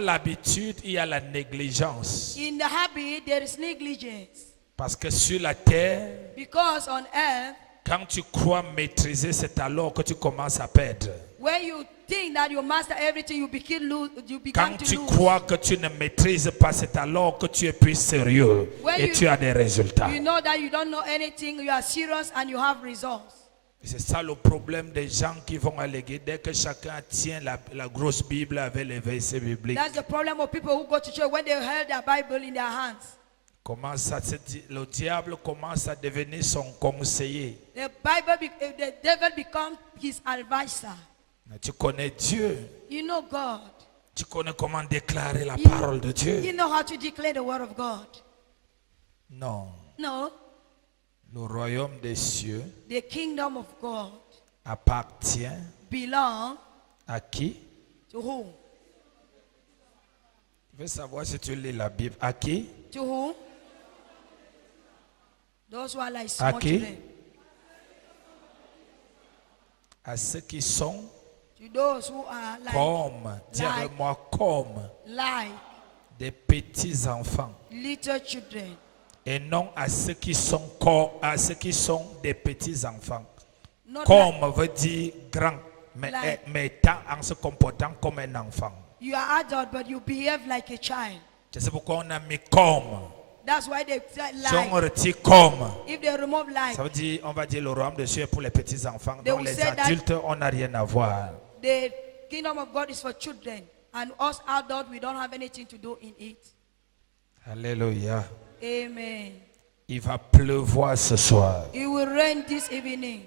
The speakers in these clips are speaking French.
l'habitude, il y a la négligence. In the habit, there is negligence. Parce que sur la terre, Because on earth, quand tu crois maîtriser, c'est alors que tu commences à perdre. when you think that you master everything, you begin Quand to tu lose. crois que tu ne maîtrises pas, c'est alors que tu es plus sérieux When et tu as des résultats. You know that you don't know anything, you are serious and you have results. C'est ça le problème des gens qui vont à l'église. Dès que chacun tient la grosse Bible avec les versets bibliques. That's the problem of people who go to church when they held their Bible in their hands. Le diable commence à devenir son conseiller. The devil becomes his advisor. Mais tu connais Dieu. You know God. Tu connais comment déclarer la parole de Dieu. You know how to declare the word of God. Non. No. Le royaume des cieux The kingdom of God appartient belongs à qui? to whom? Tu veux savoir si tu lis la Bible. À qui? To whom? Those who are like À small qui? children. À ceux qui sont To those who are comme, dis avec moi, comme like des petits enfants. little children. Et non à ceux qui sont des petits enfants. Not Comme veut dire grand, mais Like. mais étant en se comportant comme un enfant. You are adult, but you behave like a child. C'est pourquoi on a mis comme. That's why they say Si on like. retire comme, If they remove like, ça veut dire, on va dire le royaume de Dieu est pour les petits enfants. They Donc will les say that- adultes, on n'a rien à voir. the kingdom of God is for children, and us adults, we don't have anything to do in it. Alléluia. Amen. Il va pleuvoir ce soir. It will rain this evening.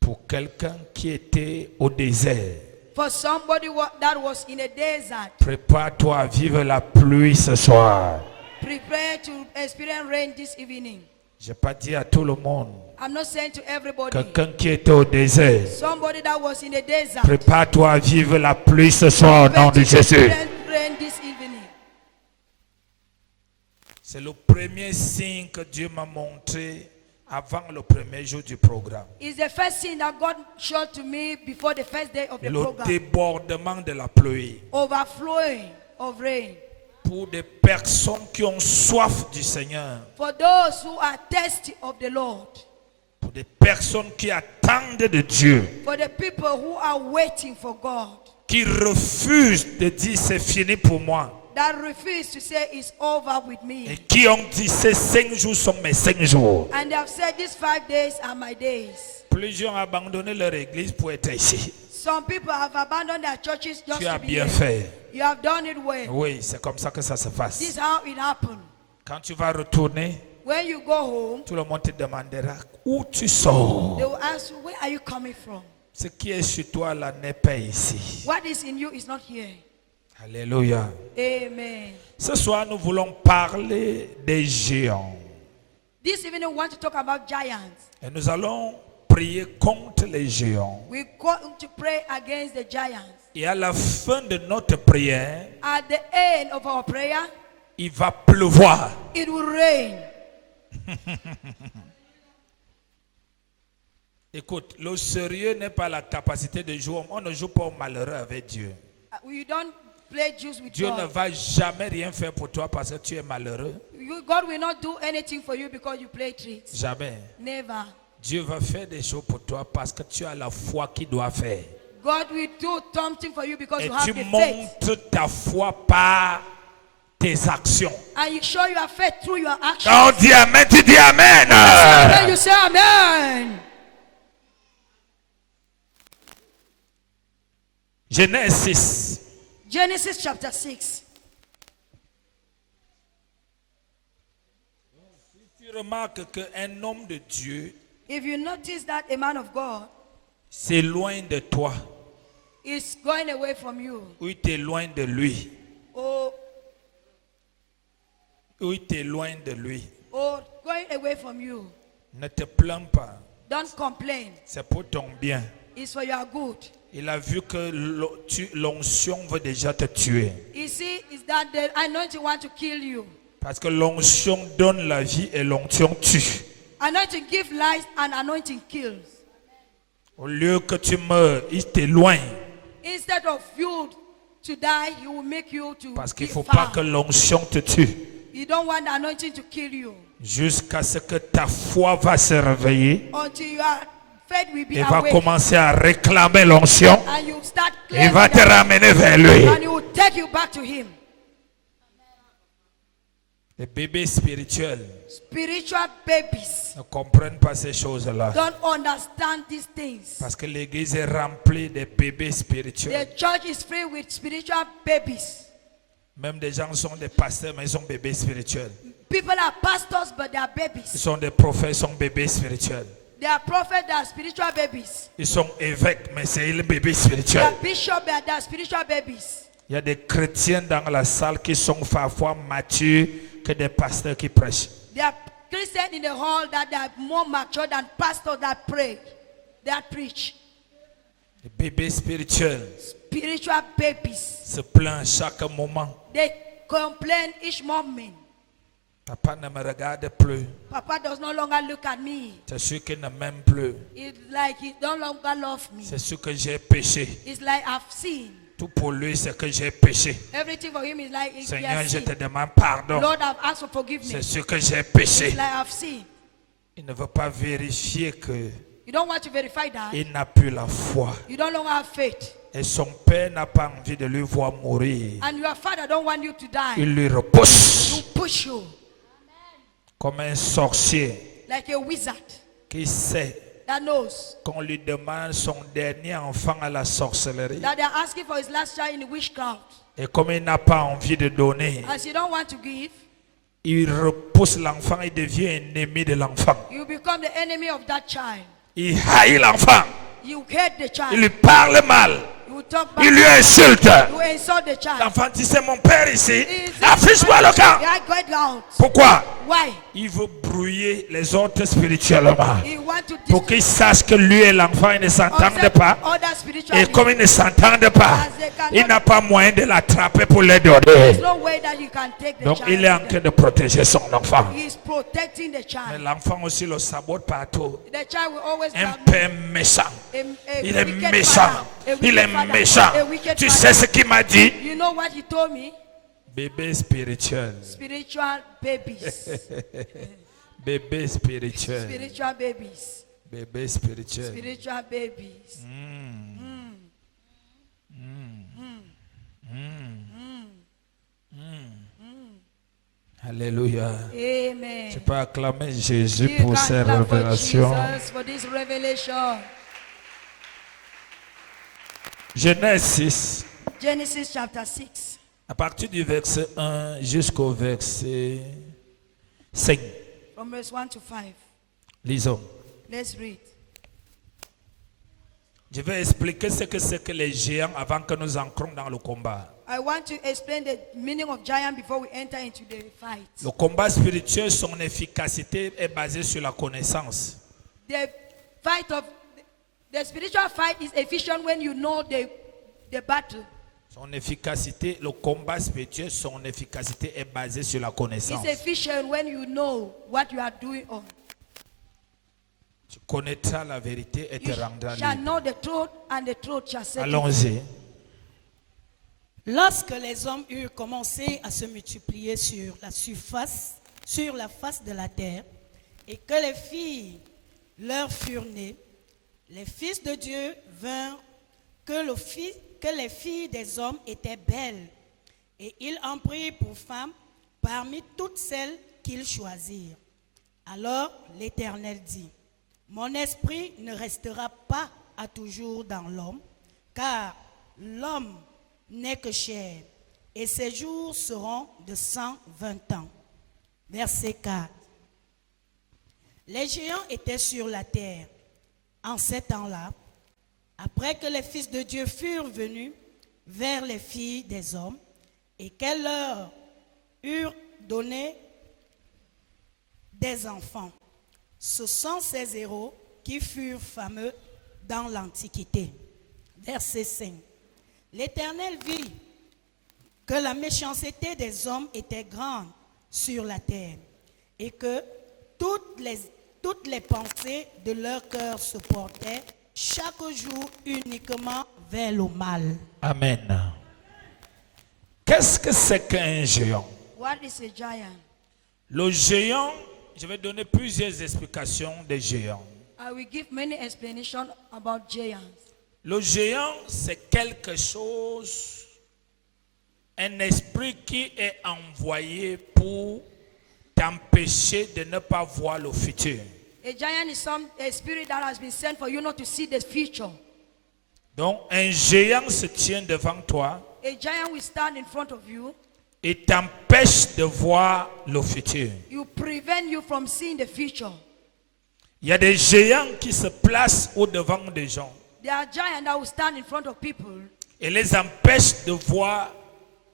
Pour quelqu'un qui était au désert, For somebody that was in a desert, prépare-toi à vivre la pluie ce soir. prepare to experience rain this evening. Je n'ai pas dit à tout le monde. I'm not saying to everybody. Quelqu'un qui était au désert, Somebody that was in a desert. prépare-toi à vivre la pluie ce soir au nom prepare de to Jésus. experience rain this evening. C'est le premier signe que Dieu m'a montré avant le premier jour du programme. It's the first thing that God showed to me before the first day of the Le program. débordement de la pluie. Overflowing of rain. Pour des personnes qui ont soif du Seigneur. For those who are thirsty of the Lord. Pour des personnes qui attendent de Dieu. For the people who are waiting for God. Qui refusent de dire c'est fini pour moi. That refuse to say it's over with me. Et qui ont dit ces 5 jours sont mes 5 jours. And they have said these 5 days are my days. Plusieurs ont abandonné leur église pour être ici. Some people have abandoned their churches just Tu to as be bien here. fait. You have done it well. Oui, c'est comme ça que ça se This passe. is how it happened. Quand tu vas retourner, When you go home, tout le monde te demandera où tu sors. they will ask you, where are you coming from? Ce qui est sur toi là n'est pas ici. What is in you is not here. Alléluia. Amen. Ce soir, nous voulons parler des géants. This evening we want to talk about giants. Et nous allons prier contre les géants. We're going to pray against the giants. Et à la fin de notre prière, At the end of our prayer, il va pleuvoir. it will rain. Écoute, le sérieux n'est pas la capacité de jouer. On ne joue pas au malheureux avec Dieu. We don't play juice with Dieu ne God. va jamais rien faire pour toi parce que tu es malheureux. God will not do anything for you because you play tricks. Jamais. Never. Dieu va faire des choses pour toi parce que tu as la foi qu'il doit faire. God will do something for you because Et you have tu the faith. montres ta foi par tes actions. And you show your faith through your actions. Quand on dit Amen, tu dis Amen. Then you say amen. Genèse 6. Genesis chapter 6. Tu remarques qu'un homme de Dieu If you notice that a man of God s'éloigne de toi is going away from you, ou il t'éloigne de lui. or Ou il t'éloigne de lui. going away from you, Ne te plains pas. don't complain. C'est pour ton bien. It's for your good. Il a vu que l'onction veut déjà te tuer. You see, is that the anointing want to kill you. Parce que l'onction donne la vie et l'onction tue. Anointing give life and anointing kills. Au lieu que tu meurs, il t'éloigne. Instead of you to die, he will make you to Parce qu'il be ne faut pas found. que l'onction te tue. You don't want the anointing to kill you Jusqu'à ce que ta foi va se réveiller. until your faith will be Et va awake. commencer à réclamer l'onction. And you start Il claiming va te that, ramener vers lui. and he will take you back to him. Les bébés spirituels Spiritual babies ne comprennent pas ces choses-là. don't understand these things. Parce que l'église est remplie de bébés spirituels. The church is filled with spiritual babies. Même des gens sont des pasteurs, mais ils sont bébés spirituels. People are pastors, but they are Ils babies. sont des prophètes, ils sont bébés spirituels. They are prophets, they are spiritual babies. Ils sont évêques, mais c'est le bébé They spirituel. are bishops, they are spiritual babies. Il y a des chrétiens dans la salle qui sont parfois matures que des pasteurs qui prêchent. There are Christians in the hall that are more mature than pastors that pray, that preach. Les bébés spirituels Spiritual babies. se plaignent chaque moment. They complain each moment. Papa ne me regarde plus. Papa does no longer look at me. C'est sûr qu'il ne m'aime plus. It's like he no longer loves me. C'est sûr que j'ai péché. It's like I've sinned. Tout pour lui, c'est que j'ai péché. Everything for him is like he Seigneur, has je te sinned. demande pardon. Lord, I've asked for C'est forgiveness. sûr que j'ai péché. It's like I've sinned. Il ne veut pas vérifier You don't want to verify that. qu'il n'a plus la foi. You don't longer have faith. Et son père n'a pas envie de lui voir mourir. And your father don't want you to die. Il lui repousse He push you comme un sorcier like a wizard qui sait that knows qu'on lui demande son dernier enfant à la sorcellerie. that they're asking for his last child in witchcraft. Et comme il n'a pas envie de donner, As you don't want to give, il repousse l'enfant et devient ennemi de l'enfant. you become the enemy of that child. Il haït l'enfant. You hate the Il child. lui parle mal. You talk Il lui back. insulte. You insult the child. L'enfant dit, c'est mon père ici. He says, Affiche-moi le camp. Yeah, get out. Pourquoi? Why? Il veut brouiller les autres spirituellement. He want to Pour qu'ils sachent que lui et l'enfant ils ne s'entendent pas. other spiritual Et comme ils ne s'entendent pas, il n'a pas moyen de l'attraper pour les donner. There's no way that you can take the Donc child. il est en train de protéger son enfant. He is protecting the Mais child. l'enfant aussi le sabote partout. The child will always Un have père méchant. a Il est wicked méchant. father, a wicked Il est father, méchant. a wicked Tu father. sais ce qu'il m'a dit? You know what he told me? Bébé spirituel. Spiritual babies. Bébé spirituel. Spiritual babies. Bébé spirituel. Spiritual babies. Alléluia. Amen. Tu peux acclamer Jésus You pour can ces clap for révélations. Jesus for this revelation. Genèse 6, Genesis chapter 6, à partir du verset 1 jusqu'au verset 5. from verse 1 to 5. Lisons. Let's read. Je vais expliquer ce que c'est que les géants avant que nous entrions dans le combat. I want to explain the meaning of giant before we enter into the fight. Le combat spirituel, son efficacité est basée sur la connaissance. The fight of the spiritual fight is efficient when you know the battle. Son efficacité, le combat spirituel, son efficacité est basée sur la connaissance. It's efficient when you know what you are doing on. Tu connaîtras la vérité et te You rendras shall libre. know the truth, and the truth shall set you free. Allons-y. Lorsque les hommes eurent commencé à se multiplier sur la face de la terre, et que les filles leur furent nées, les fils de Dieu vinrent que les filles des hommes étaient belles, et ils en prirent pour femmes parmi toutes celles qu'ils choisirent. Alors l'Éternel dit, mon esprit ne restera pas à toujours dans l'homme, car l'homme n'est que chair, et ses jours seront de 120 ans. Verset 4. Les géants étaient sur la terre en ces temps-là, après que les fils de Dieu furent venus vers les filles des hommes, et qu'elles leur eurent donné des enfants. Ce sont ces héros qui furent fameux dans l'Antiquité. Verset 5. L'Éternel vit que la méchanceté des hommes était grande sur la terre et que toutes les pensées de leur cœur se portaient chaque jour uniquement vers le mal. Amen. Qu'est-ce que c'est qu'un géant? What is a giant? Le géant, je vais donner plusieurs explications des géants. I will give many explanations about giants. Le géant, c'est quelque chose, un esprit qui est envoyé pour t'empêcher de ne pas voir le futur. A giant is a spirit that has been sent for you not to see the future. Donc, un géant se tient devant toi A giant will stand in front of you. et t'empêche de voir le futur. You prevent you from seeing the future. Il y a des géants qui se placent au-devant des gens There are giants that will stand in front of people et les empêchent de voir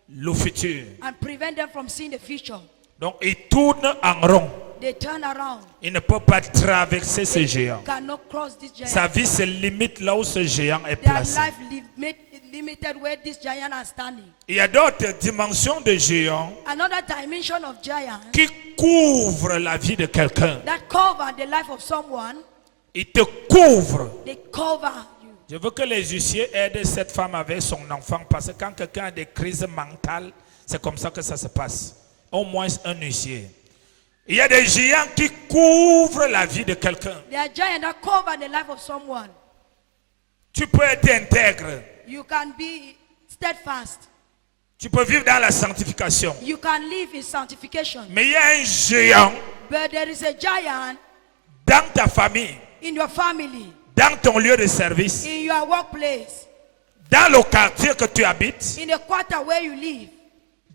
le futur. and prevent them from seeing the future. Donc, ils tournent en rond. They turn around. Ils ne peuvent pas traverser ce géant. Cannot cross this giant. Sa vie se limite là où ce géant est Their placé. life limited where this giant are standing. Il y a d'autres dimensions de géants Another dimension of giants qui couvrent la vie de quelqu'un. that cover the life of someone. Ils te couvrent. They cover you. Je veux que les huissiers aident cette femme avec son enfant parce que quand quelqu'un a des crises mentales, c'est comme ça que ça se passe. Au moins un huissier. Il y a des géants qui couvrent la vie de quelqu'un. There are giants that cover the life of someone. Tu peux être intègre. You can be steadfast. Tu peux vivre dans la sanctification. You can live in sanctification. Mais il y a un géant But there is a giant dans ta famille, in your family, dans ton lieu de service, in your workplace, dans le quartier que tu habites, in the quarter where you live,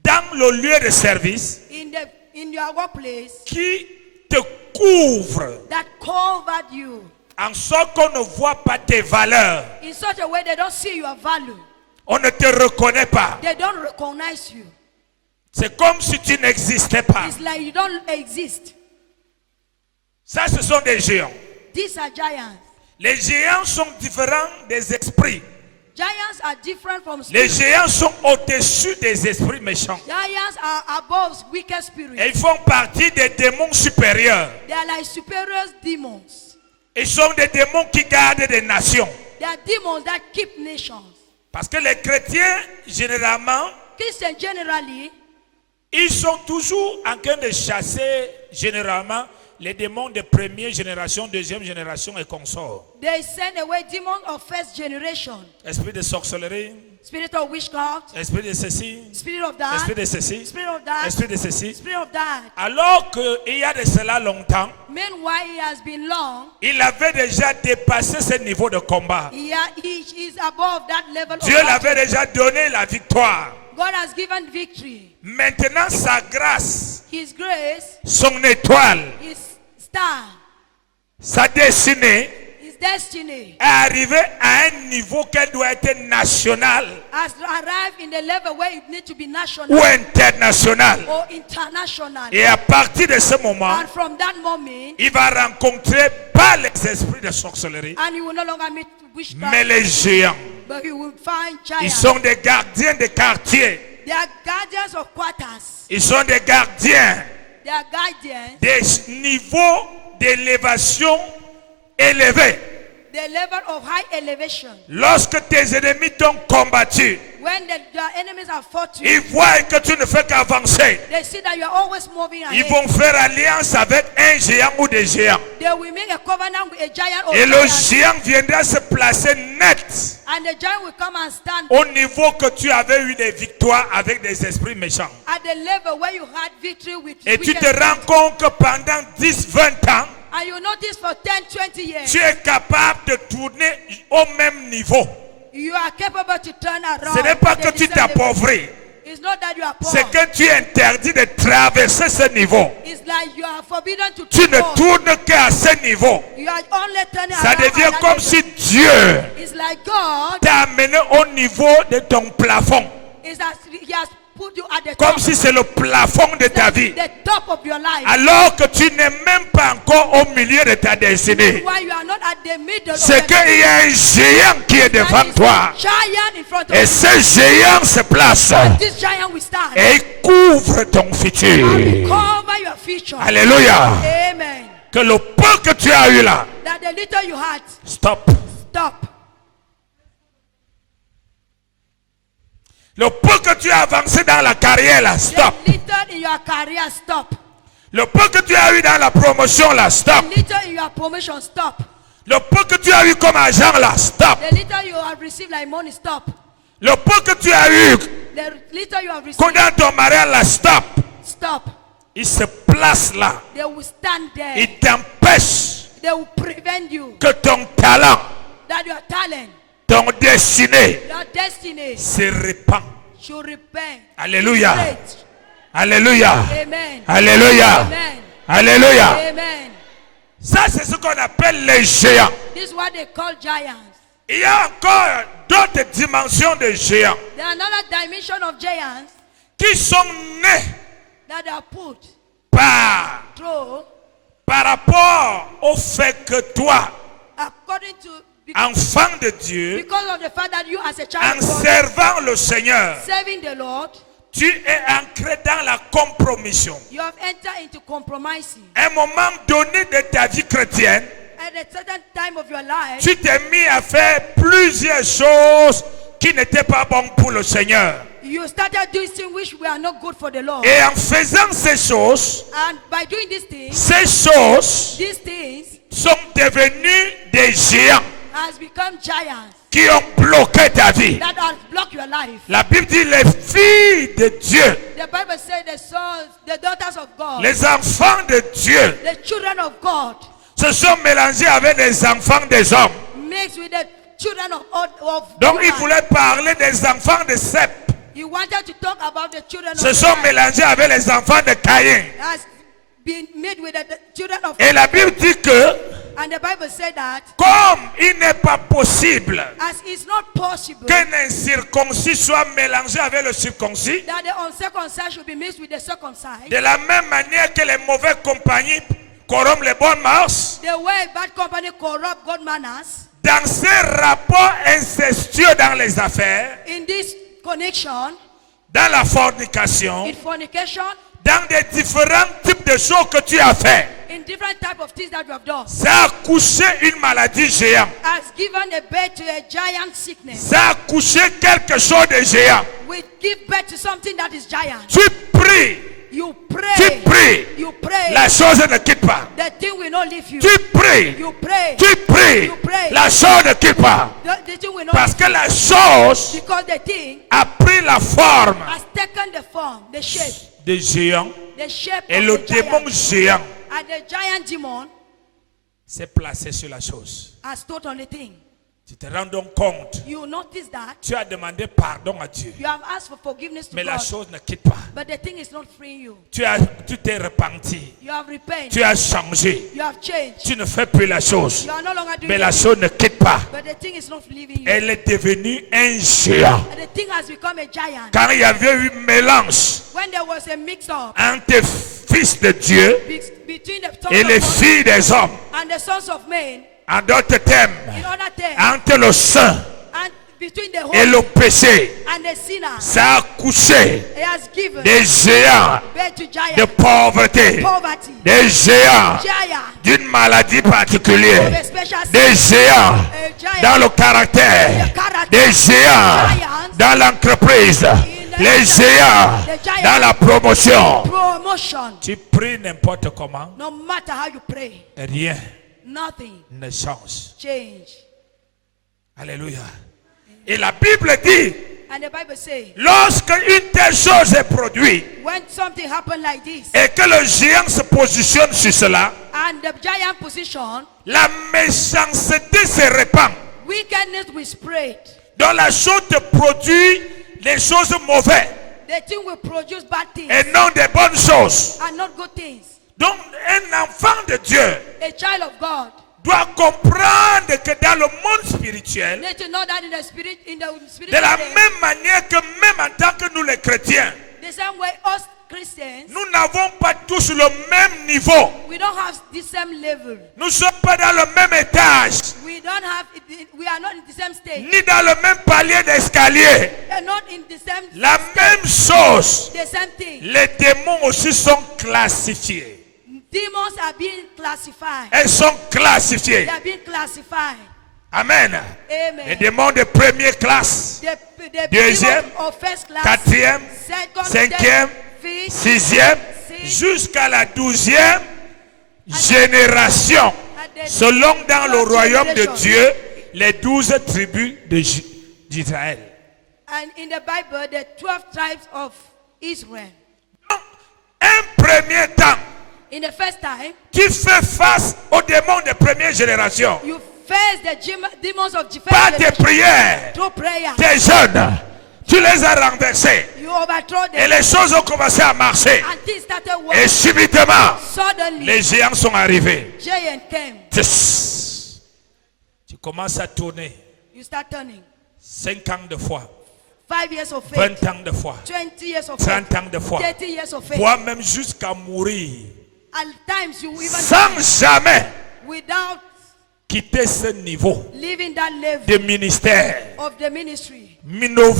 dans le lieu de service, in your workplace, qui te couvre that covered you en sorte qu'on ne voit pas tes valeurs. in such a way they don't see your value. On ne te reconnaît pas. They don't recognize you. C'est comme si tu n'existais pas. It's like you don't exist. Ça, ce sont des géants. These are giants. Les géants sont différents des esprits. Giants are different from Les spirits. géants sont au-dessus des esprits méchants. Giants are above wicked spirits. Et ils font partie des démons supérieurs. They are like superior demons. Ils sont des démons qui gardent des nations. They are demons that keep nations. Parce que les chrétiens, généralement, Christians generally, ils sont toujours en train de chasser, généralement, les démons de première génération, deuxième génération et consorts. they send away demons of first generation. Esprit de sorcellerie, Spirit of witchcraft, esprit de ceci, spirit of that, esprit de ceci, spirit of that, esprit de ceci. spirit of that. Alors qu'il y a de cela longtemps, Meanwhile, it has been long. il avait déjà dépassé ce niveau de combat. He is above that level Dieu of l'avait déjà donné la victoire. God has given victory. Maintenant, sa grâce, His grace, son étoile, His star, sa destinée His destiny est arrivée à un niveau qu'elle doit être national has arrived in the level where it needs to be ou national international. or international. Et à partir de ce moment, And from that moment, il va rencontrer pas les esprits de sorcellerie, and he will no longer meet witchcraft, mais les géants. but he will find Ils giants. sont des gardiens des quartiers. They are guardians of quarters. Ils sont des gardiens They are guardians. des niveaux d'élévation élevés. The level of high elevation. Lorsque tes ennemis t'ont combattu, When your enemies have fought you, ils voient que tu ne fais qu'avancer. they see that you are always moving Ils ahead. vont faire alliance avec un géant ou des géants. They will make a covenant with a giant or Et le giants, géant viendra se placer net and the giant will come and stand au niveau que tu avais eu des victoires avec des esprits méchants. at the level where you had victory with Et tu wicked te rends compte que pendant 10-20 ans, and you notice for 10-20 years tu es capable de tourner au même niveau. you are capable to turn around. Ce n'est pas to que the tu same level. t'appauvris. It's not that you are poor. C'est que tu es interdit de traverser ce niveau. It's like you are forbidden to Tu ne turn. tournes qu'à ce niveau. You are only turning Ça around devient at that comme level. si Dieu It's like God t'a amené au niveau de ton plafond. is as He has put you at the Comme top. si c'est le plafond de ta vie. The top of your life. Alors que tu n'es même pas encore au milieu de ta destinée. Why you are not at the middle C'est of the qu'il y a un géant qui est devant There is toi. a giant in front of Et you. ce géant se place. This giant will stand Et il couvre ton futur. and cover your future. Alléluia. Amen. Que le peu que tu as eu là, That the little you had, stop. stop. Le peu que tu as avancé dans la carrière, là, stop. The little in your career, stop. Le peu que tu as eu dans la promotion, là, stop. The little in your promotion, stop. Le peu que tu as eu comme argent, là, stop. The little you have received like money, stop. Le peu que tu as eu The little you have comme received, dans ton mariage, là, stop. stop. Il se place là. They will stand there. Il t'empêche They will prevent you. que ton talent, That your talent, ton destinée your destiny se répand. should repent. Alléluia. Straight. Alléluia. Amen. Alléluia. Amen. Alléluia. Amen. Ça, c'est ce qu'on appelle les géants. This is what they call giants. Il y a encore d'autres dimensions de géants There are another dimension of giants qui sont nés that are put through par rapport au fait que toi, according to enfant de Dieu, because of the fact that you as a child en of God, servant le Seigneur, serving the Lord, tu es ancré dans la compromission. you have entered into compromising. À un moment donné de ta vie chrétienne, At a certain time of your life, tu t'es mis à faire plusieurs choses qui n'étaient pas bonnes pour le Seigneur. you started doing things which were not good for the Lord. Et en faisant ces choses And by doing these things sont devenues des géants has become giants qui ont bloqué ta vie. that has blocked your life. La Bible dit les filles de Dieu, The Bible says the sons, the daughters of God, les enfants de Dieu the children of God, se sont mélangés avec les enfants des hommes. mixed with the children of Donc il human. voulait parler des enfants de Seth. He wanted to talk about the children Se of sont God mélangés avec les enfants de Caïn. has been made with the children of Et la Bible dit que and the Bible said that comme il n'est pas possible as it's not possible qu'un incirconcis soit mélangé avec le circoncis, that the uncircumcised should be mixed with the circumcised, de la même manière que les mauvaises compagnies corrompent les bonnes mœurs, the way bad company corrupt good manners, dans ces rapports incestueux dans les affaires, in this connection, dans la fornication, in fornication, dans des différents types de choses que tu as fait, in different type of things that you have done, ça a couché une maladie géante. has given a birth to a giant sickness. Ça a couché quelque chose de géant. We give birth to something that is giant. Tu pries, You tu pray. pries, You pray. la chose ne quitte pas. The thing will not leave you. Tu pries, You pray. tu pries, You pray. la chose ne quitte pas. The thing will not Parce leave que la chose you. Because the thing a pris la forme has taken the form, the shape, des géants the shape et of le the démon giant. géant And the giant demon s'est placé sur la chose. has stood on the thing. Tu te rends donc compte. You notice that Tu as demandé pardon à Dieu. you have asked for forgiveness to Mais la God, chose ne quitte pas. but the thing is not freeing you. Tu t'es repenti. You have repented. Tu as changé. You have changed. Tu ne fais plus la chose. You are no longer doing Mais la it, chose ne quitte pas. but the thing is not leaving you. Elle est devenue un géant. And the thing has become a giant. Quand il y avait eu mélange When there was a mix-up entre fils de Dieu between the sons et les of God filles des hommes, and the sons of men, en d'autres termes, in other terms, entre le saint and between the et holy le péché, and the sinner, ça a couché he has given des géants birth to de giants, pauvreté, poverty, des géants giant d'une maladie of particulière, a special des sin, géants a giant dans le caractère, des géants dans l'entreprise, les géants dans la promotion. promotion. Tu pries n'importe comment, No matter how you pray, rien nothing ne change. change. Alléluia. Et la Bible dit, And the Bible says, lorsque une telle chose est produite when something happened like this, et que le géant se positionne sur cela, and the giant position, la méchanceté se répand. wickedness will spread. Donc la chose te produit des choses mauvaises The thing will produce bad things et non des bonnes choses. and not good things. Donc un enfant de Dieu A child of God doit comprendre que dans le monde spirituel, need to know that in the spirit, de la realm, même manière que même en tant que nous les chrétiens, the same way us Christians, nous n'avons pas tous le même niveau. we don't have the same level. Nous ne sommes pas dans le même étage, We don't have. We are not in the same stage. ni dans le même palier d'escalier. We are not in the same. La même chose, The same thing. les démons aussi sont classifiés. Demons are being classified. Elles sont classifiées. They are being classified. Amen. Amen. Les démons de première classe, The deuxième, demons of first class, quatrième, second, cinquième, third, fifth, sixième, jusqu'à la 12e génération. and the Selon dans le 12th royaume de generation. Dieu, les 12 tribus d'Israël. And in the Bible, the 12 tribes of Israel. Un premier temps, In the first time, tu fais face aux démons de première génération. you face the demons of the Par first tes generation prières, through prayer. tes jeunes, tu les as renversés. You overthrow Et them les choses ont commencé à marcher. and things started Et working. subitement, Suddenly, les géants sont arrivés. giant came. Tss. Tu commences à tourner You start turning. 5 ans de foi, 5 years of faith, 20 ans de foi, 20 years of faith, 30 ans de foi, 30 years of faith. voire même jusqu'à mourir, At times you even sans jamais without quitter ce niveau leaving that level de ministère, of the ministry, niveau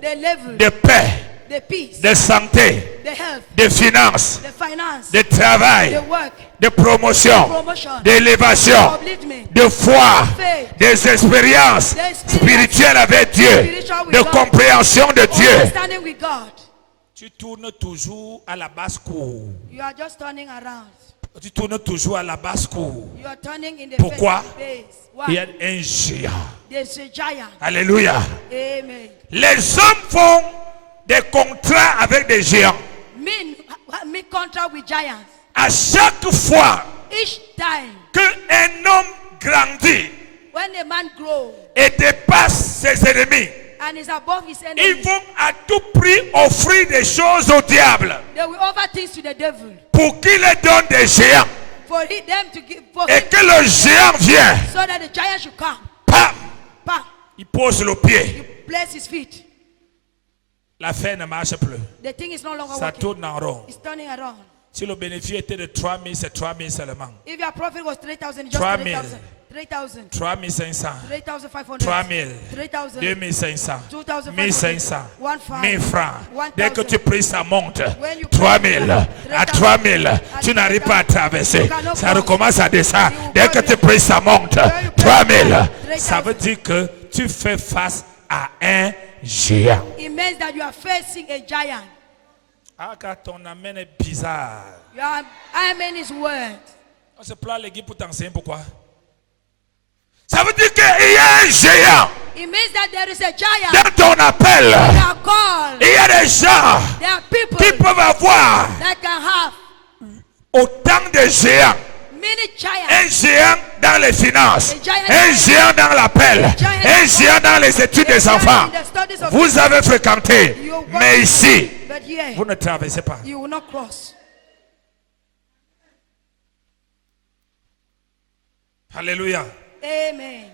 the level, de paix, the peace, de santé, the health, de finances, the finance, de travail, the work, de promotion, promotion, d'élévation, upliftment, de foi, faith, des expériences spirituelles avec Dieu, de compréhension de Dieu. understanding with God. Tu tournes toujours à la basse-cour. You are just turning around. Tu tournes toujours à la basse-cour. You are turning in the Pourquoi? first base. Il y Why? a un géant. There's a giant. Alléluia. Amen. Les hommes font des contrats avec des géants. Me contract with giants. À chaque fois Each time qu'un homme grandit when a man grows et dépasse ses ennemis, and is above his ils enemy, vont à tout prix offrir des choses au diable they will offer things to the devil pour qu'il leur donne des géants. for them to give for Et him, que le géant vienne, so that the giant should come. pam, Bam. il pose le pied. You place his feet. L'affaire ne marche plus. The thing is no longer Ça working. tourne en rond. It's turning around. Si le bénéfice était de 3 000, c'est 3 000 seulement. If your profit was 3,000, just 3,000. 3,000. 3 500. 3,500. 3 000. 3,000. 2 500. 2,500. 1 500. 1,500. 1000 francs. 1,000. Dès que tu pries, ça monte. When you 3 pray, 000. À 3 000, tu n'arrives pas à traverser. Ça recommence à descendre. Dès que tu pries, ça monte. 3 000. Ça veut dire que tu fais face à un géant. It means that you are facing a giant. Ah, car ton amène est bizarre. Your amen is word. On se plaint l'équipe pour t'enseigner pourquoi. Ça veut dire qu'il y a un géant It means that there is a giant. dans ton appel. They are called. Il y a des gens There are people qui peuvent avoir that can have autant de géants. many giants. Un géant dans les finances, un géant dans l'appel, un géant dans les études des enfants. Vous avez fréquenté, mais ici, But here, vous ne traversez pas. you will not cross. Alléluia. Amen.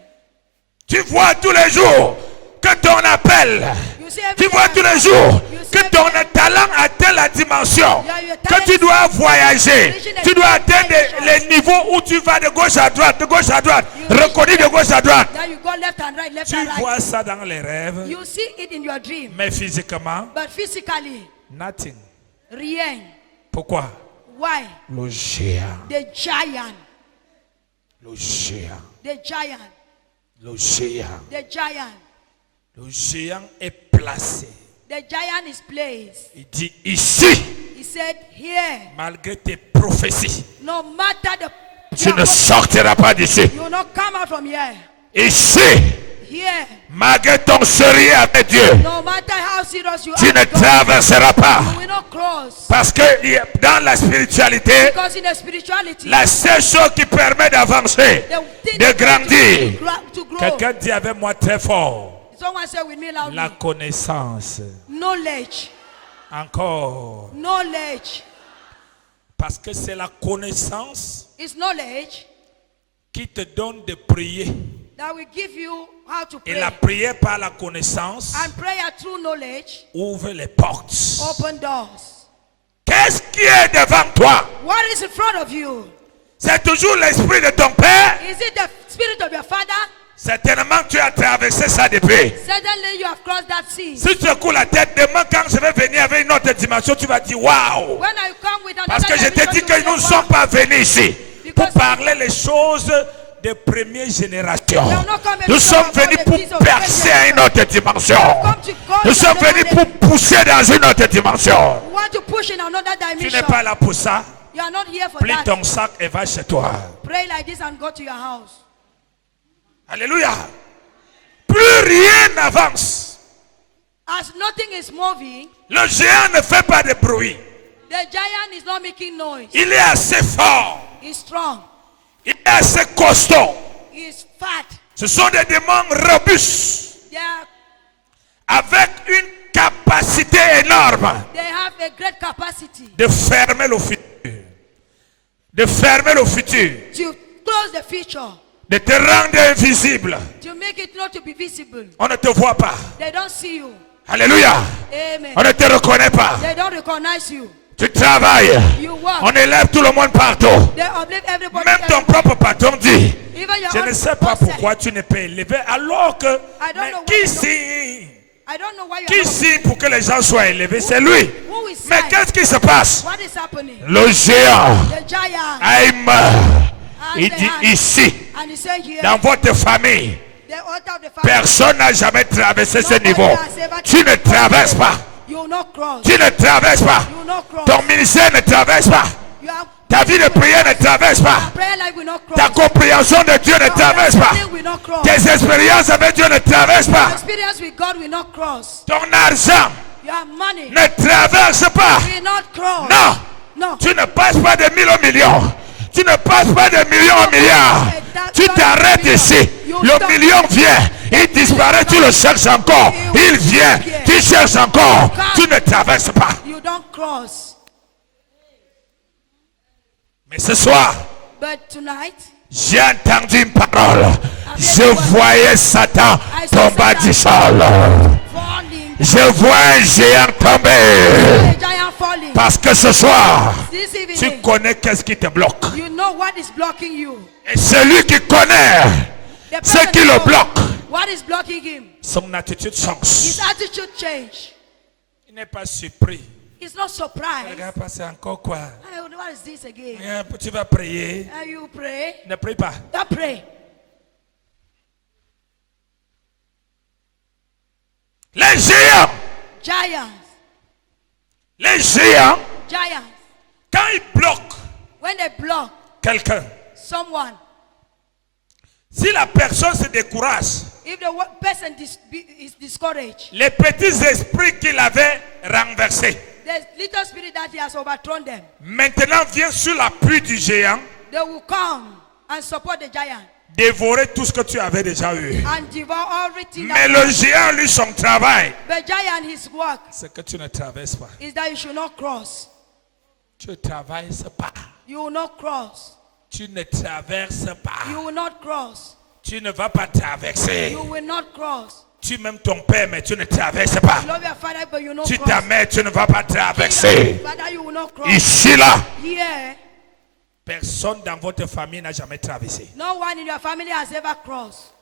Tu vois tous les jours que ton appel, You see every tu vois tous les jours que ton talent atteint la dimension, que tu dois voyager, tu dois atteindre les niveaux où tu vas de gauche à droite, reconnu de gauche à droite. That you go left and right, left Tu and right. vois ça dans les rêves, You see it in your dream. mais physiquement, But physically, nothing. rien. Pourquoi? Why? Le géant, The giant. le géant, The giant. le géant. The giant. Le géant est placé. The giant is placed. Il dit ici, He said, here, malgré tes prophéties, no matter the tu ne sortiras pas d'ici. you will not come out from here. Ici, Here, malgré ton sérieux avec Dieu, no matter how serious you tu are, ne with God, traverseras pas. you will not cross. Parce que dans la spiritualité, Because in the spirituality, la seule chose qui permet d'avancer, the thing de that grandir. to grow. Quelqu'un dit avec moi très fort, Someone say with me loudly. la connaissance. Knowledge. Encore. Knowledge. Parce que c'est la connaissance It's knowledge qui te donne de prier. that will give you how to Et pray. la prière par la connaissance And prayer through knowledge ouvre les portes. open doors. Qu'est-ce qui est devant toi? What is in front of you? C'est toujours l'esprit de ton père? Is it the spirit of your father? Certainement tu as traversé ça depuis. Certainly you have crossed that sea. Si tu secoues la tête, demain quand je vais venir avec une autre dimension, tu vas dire waouh. When I come with another Parce que je t'ai dimension, dit you que will nous ne say, sommes wow. pas venus ici pour Because parler les choses de première génération. We have not come Nous to sommes talk about venus the pour peace of percer à une autre dimension. Come to God Nous sommes to another venus pour dimension. pousser dans une autre dimension. We want to push in another Tu n'es dimension. pas là pour ça. You are not here for Plie that. ton sac et va chez toi. Pray like this and go to your house. Alléluia. Plus rien n'avance. As nothing is moving, Le géant ne fait pas de bruit. the giant is not making noise. Il est assez fort. He's strong. Il est assez costaud. He's fat. Ce sont des démons robustes They, are, avec une capacité énorme they have a great capacity de fermer le futur. De fermer le futur. to close the future, De te rendre invisible. to make it not to be visible. On ne te voit pas. They don't see you. Alléluia. Amen. On ne te reconnaît pas. They don't recognize you. Tu travailles. You work. On élève tout le monde partout. They uplift everybody. Même ton propre patron dit, Even your je own ne sais pas boss said, pourquoi tu n'es pas élevé alors que I don't mais know why qui you don't- signe? I don't know why you Qui are not. signe pour que les gens soient élevés? C'est lui. Who is Mais sign? qu'est-ce qui se passe? What is happening? Le géant, The giant. il meurt. Il dit ici, And he said here, dans votre famille, the altar of the family. personne n'a jamais traversé ce Nobody niveau. has ever Tu ne traversed. traverses pas. You will not cross. Tu ne traverses pas. You will not cross. Ton ministère ne traverse pas. You have Ta vie de prière ne traverse pas. prayer life will not cross. Ta compréhension de Dieu ne Your traverse pas. understanding will not cross. Tes expériences avec Dieu ne traversent Your pas. experience with God will not cross. Ton argent Your money ne traverse pas. will not cross. Non. No. Tu ne passes pas de 1000 au million. Tu ne passes pas de millions au milliard. Tu t'arrêtes ici. Le million vient. Il disparaît. Tu le cherches encore. Il vient. Tu cherches encore. Tu ne traverses pas. You don't cross. Mais ce soir, But tonight, j'ai entendu une parole. Je voyais Satan tomber du sol. falling. Je vois un géant tomber. The giant falling. Parce que ce soir, This tu evening, connais qu'est-ce qui te bloque. you know what is blocking you. Et celui qui connaît The ce person qui le knows bloque, what is blocking him. son attitude His change. attitude change. Il n'est pas surpris. He's not surprised. Regarde, passer encore quoi? Hey, what is this again? Tu vas prier. And you pray. Ne prie pas. Don't pray. Les géants, Giants. les géants, Giants. quand ils bloquent When they block quelqu'un, someone, si la personne se décourage, if the person is discouraged, les petits esprits qu'il avait renversés, the little spirit that he has overthrown them, maintenant vient sur l'appui du géant, they will come and support the giant dévorer tout ce que tu avais déjà eu. and devour everything. Mais le géant, lui, son travail, The giant, his work c'est que tu ne traverses pas. is that you should not cross. Tu ne traverses pas. You will not cross. Tu ne traverses pas. You will not cross. Tu ne vas pas traverser. You will not cross. Tu m'aimes ton père, mais tu ne traverses pas. You love your father, but you will not Tu cross. ta mère, tu ne vas pas traverser. Father, you will not cross. Ici, là, Here, personne dans votre famille n'a jamais traversé. no one in your family has ever crossed.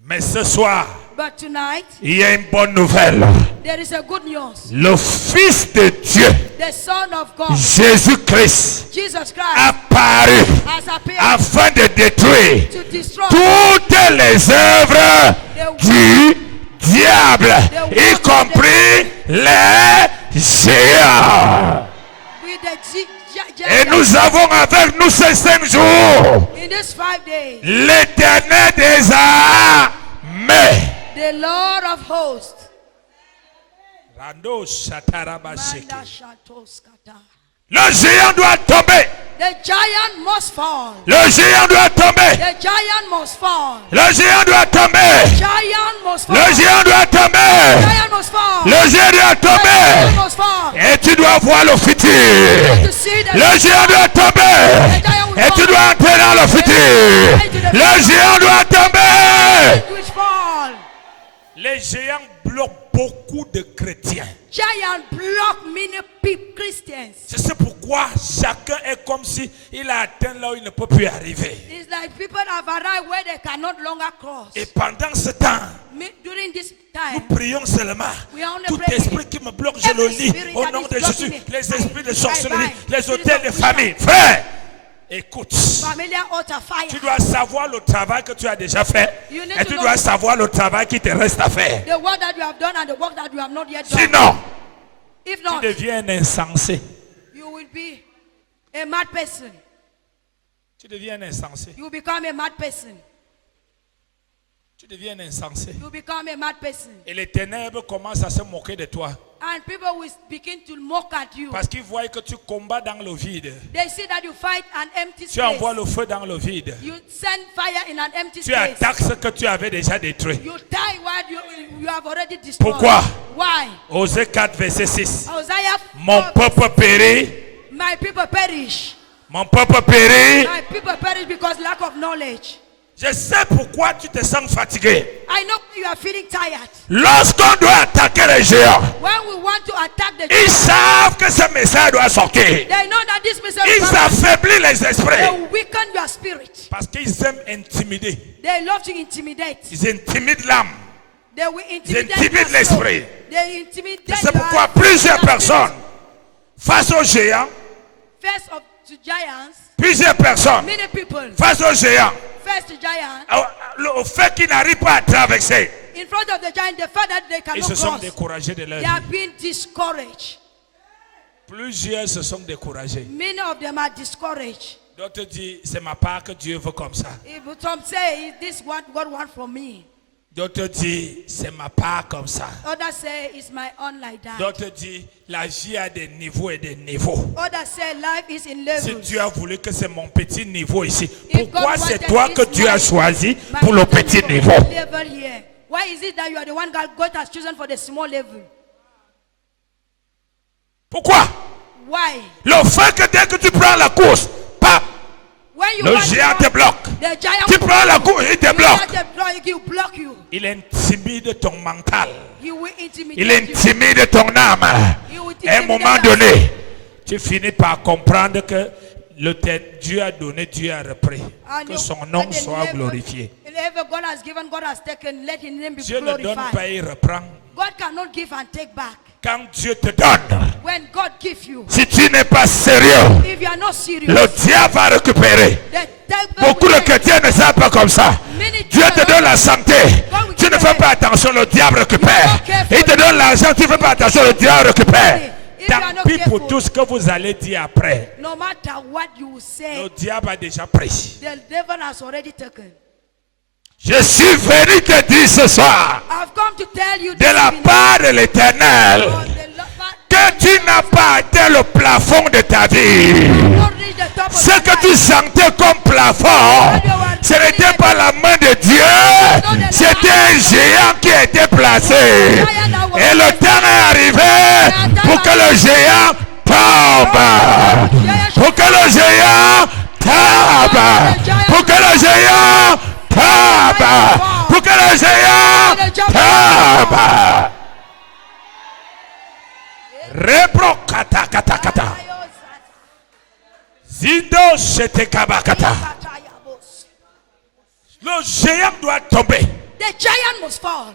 Mais ce soir, But tonight, il y a une bonne nouvelle. there is a good news. Le Fils de Dieu, The Son of God, Jésus-Christ, Jesus Christ, apparu has appeared afin de détruire to destroy toutes les œuvres du diable, y compris les géants. with the Et giant. nous avons avec nous ces 5 jours In these 5 days, l'Éternel des armées. the Lord of hosts, Rando Shatarabashiki. Manda Shatoskata. Le géant doit tomber. The giant must fall. Le géant doit tomber. The giant must fall. Le géant doit tomber. Giant must fall. Le géant doit tomber. Giant must fall. Le géant doit Giant tomber. must fall. Et tu dois voir le futur. To see the Le géant doit tomber. Et tu dois entrer dans le futur. Le géant doit tomber. which fall. Les géants bloquent beaucoup de chrétiens. Giant block many people, Christians. C'est pourquoi chacun est comme si il a atteint là où il ne peut plus arriver. It's like people have arrived where they cannot longer cross. Et pendant ce temps, During this nous time, prions seulement. we are only Tout praying. esprit qui me bloque, je le Every lis spirit au that nom is de blocking Jésus. me, Les esprits de I sorcellerie, bind. les Spirits hôtels of de witchcraft. famille. Frère, Écoute. Familiar altar fire. Tu dois savoir le travail que tu as déjà fait. You need Et to tu know dois savoir le travail qui te reste à faire. the work that you have done and the work that you have not yet done. Sinon, If tu not, deviens un insensé. you will be a mad person. Tu deviens un insensé. You will become a mad person. Tu deviens un insensé. You become a mad person. Et les ténèbres commencent à se moquer de toi. And people will begin to mock at you. Parce qu'ils voient que tu combats dans le vide. They see that you fight an empty Tu envoies space. le feu dans le vide. You send fire in an empty Tu space. attaques ce que tu avais déjà détruit. You die what you have already destroyed. Pourquoi? Why? Osée 4, verset 6. Hosea Mon 4, peuple périt. my people perish. Mon peuple périt. My people perish because lack of knowledge. Je sais pourquoi tu te sens fatigué. I know you are feeling tired. Lorsqu'on doit attaquer les géants, When we want to attack the ils church, savent que ce message doit sortir. they know that this message Ils affaiblissent les esprits. will weaken your spirit. Parce qu'ils aiment intimider. They love to intimidate. Ils intimident l'âme. They will intimidate intimident your soul. l'esprit. They intimidate C'est your pourquoi your plusieurs spirit. personnes, face aux géants, First of to giants, plusieurs personnes, many people. face aux géants, First to giants, au fait qu'ils n'arrivent pas à traverser, in front of the giant, the fact that they ils cannot se sont cross, découragés de leur they are vie. being discouraged. Plusieurs se sont découragés. Many of them are discouraged. D'autres disent, c'est ma part que Dieu veut comme ça. If some say, this is what God wants from me. D'autres disent, c'est ma part comme ça. Others say, it's my own like that. D'autres disent, la vie a des niveaux et des niveaux. Others say, life is in Si levels. Dieu a voulu que c'est mon petit niveau ici, If pourquoi God c'est wanted toi que this Dieu a life, choisi my pour le little petit level niveau? here. Why is it that you are the one God has chosen for the small level? Pourquoi? Why? Le fait que dès que tu prends la course, pas, When you le want to géant te run, bloque. the giant Tu prends la course, il te will bloque. block you. Il intimide ton mental. He will intimidate Il you. intimide ton âme. He will À un intimidate moment your donné, tu finis par comprendre que Dieu a donné, Dieu a repris. And Que you- son nom and the soit level- glorifié. the level God has given, God has taken, let his name be Dieu ne donne glorified. pas et reprend. God cannot give and take back. Quand Dieu te donne, When God gives you, si tu n'es pas sérieux, if you are not serious, le diable va récupérer. the devil Beaucoup will de take. chrétiens ne savent pas comme ça. Dieu te donne la santé. Tu ne fais pas attention, le diable récupère. Il te donne l'argent, tu ne fais pas attention, le diable récupère. Tant pis pour tout ce que vous allez dire après. No matter what you say, Le diable a déjà pris. the devil has already taken. Je suis venu te dire ce soir, I've come to tell you de this la evening, part de l'Éternel, on the que tu n'as pas atteint le plafond de ta vie. not reach the top of Ce the que tu life. sentais comme plafond, ce n'était pas la main de Dieu, c'était un géant qui était placé. Et le temps est arrivé pour que le géant tombe. Pour que le géant tombe. Pour que le géant tombe. Pour que le géant tombe. Repro kata kata kata. Zindo shete kabakata. Le géant doit tomber. The giant must fall.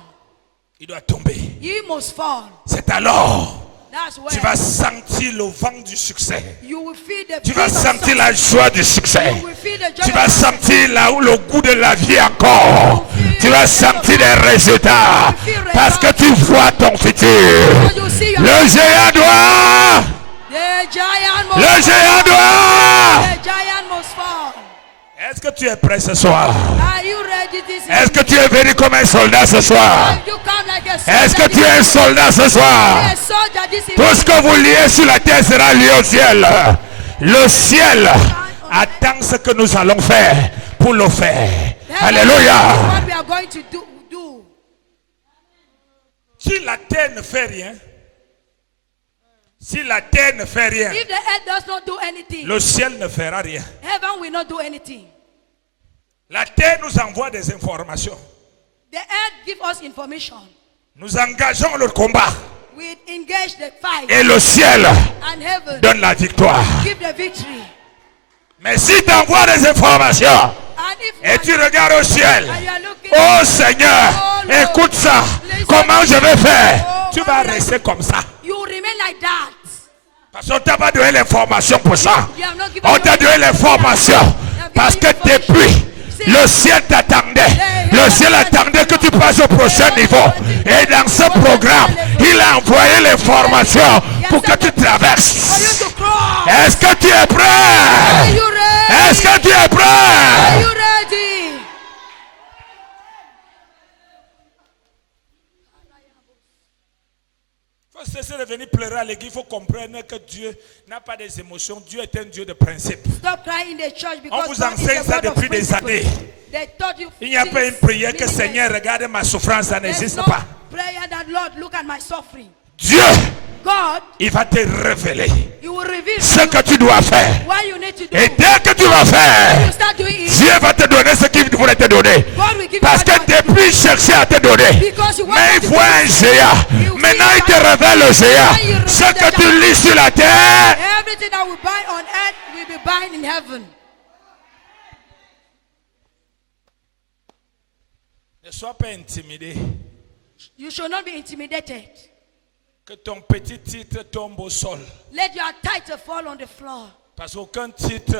Il doit tomber. He must fall. C'est alors That's where tu vas sentir le vent du succès. you will feel the Tu vas peace of sentir la joie du succès. You will feel the joy Tu of vas success. sentir le goût de la vie encore. Tu vas sentir des résultats. Parce que tu vois ton futur. You see your Le géant doit. the giant must Le fall. géant doit. The giant must fall. Est-ce que tu es prêt ce soir? Are you ready this Est-ce que evening? tu es venu comme un soldat ce soir? Have you come like a soldier Est-ce que this tu es un evening? soldat ce soir? A soldier this Tout evening. ce que vous liez sur la terre sera lié au ciel. Le ciel attend ce que nous allons faire pour le faire. Heaven is Alléluia. what we are going to do. Si la terre ne fait rien, si la terre ne fait rien, If the earth does not do anything, le ciel ne fera rien. heaven will not do anything. La terre nous envoie des informations. The earth gives us information. Nous engageons le combat We engage the fight, et le ciel and heaven donne la victoire. give the victory. Mais si tu envoies des informations And if et tu regardes au ciel, and you are looking, oh Seigneur, écoute ça, comment je vais faire? Tu vas rester comme ça. you remain like that. Parce qu'on t'a pas donné l'information pour ça. You have not given On me t'a donné l'information. Parce que depuis, le ciel t'attendait. Le ciel attendait que tu passes au prochain niveau. Et dans ce programme, il a envoyé l'information pour que tu for you traverses. to cross. Est-ce que tu es Are prêt? you ready? Est-ce que tu es Are prêt? you ready? Il faut cesser de venir pleurer à l'église. Il faut comprendre que Dieu n'a pas des émotions. Dieu est un Dieu de principe. Stop crying in the church On because vous God is enseigne a ça God of depuis des principle. années. They taught you Il n'y a pas une since prière que many Seigneur, years. regarde ma souffrance, ça There's n'existe no pas. prayer that Lord look at my suffering. Dieu, God, il va te révéler He will reveal ce to que you tu dois faire. what you need to do. Et dès que tu vas You faire, start doing it. Dieu va te donner ce qu'il voulait te donner. God will give Parce you que what you want. depuis, il cherchait à te donner. Because you want Mais to il voit un géant. Maintenant, il te révèle le géant. Ce que tu lis sur la terre, Everything that we bind on earth will be bind in heaven. ne sois pas intimidé. You should not be intimidated. Que ton petit titre tombe au sol. Let your title fall on the floor. Parce qu'aucun titre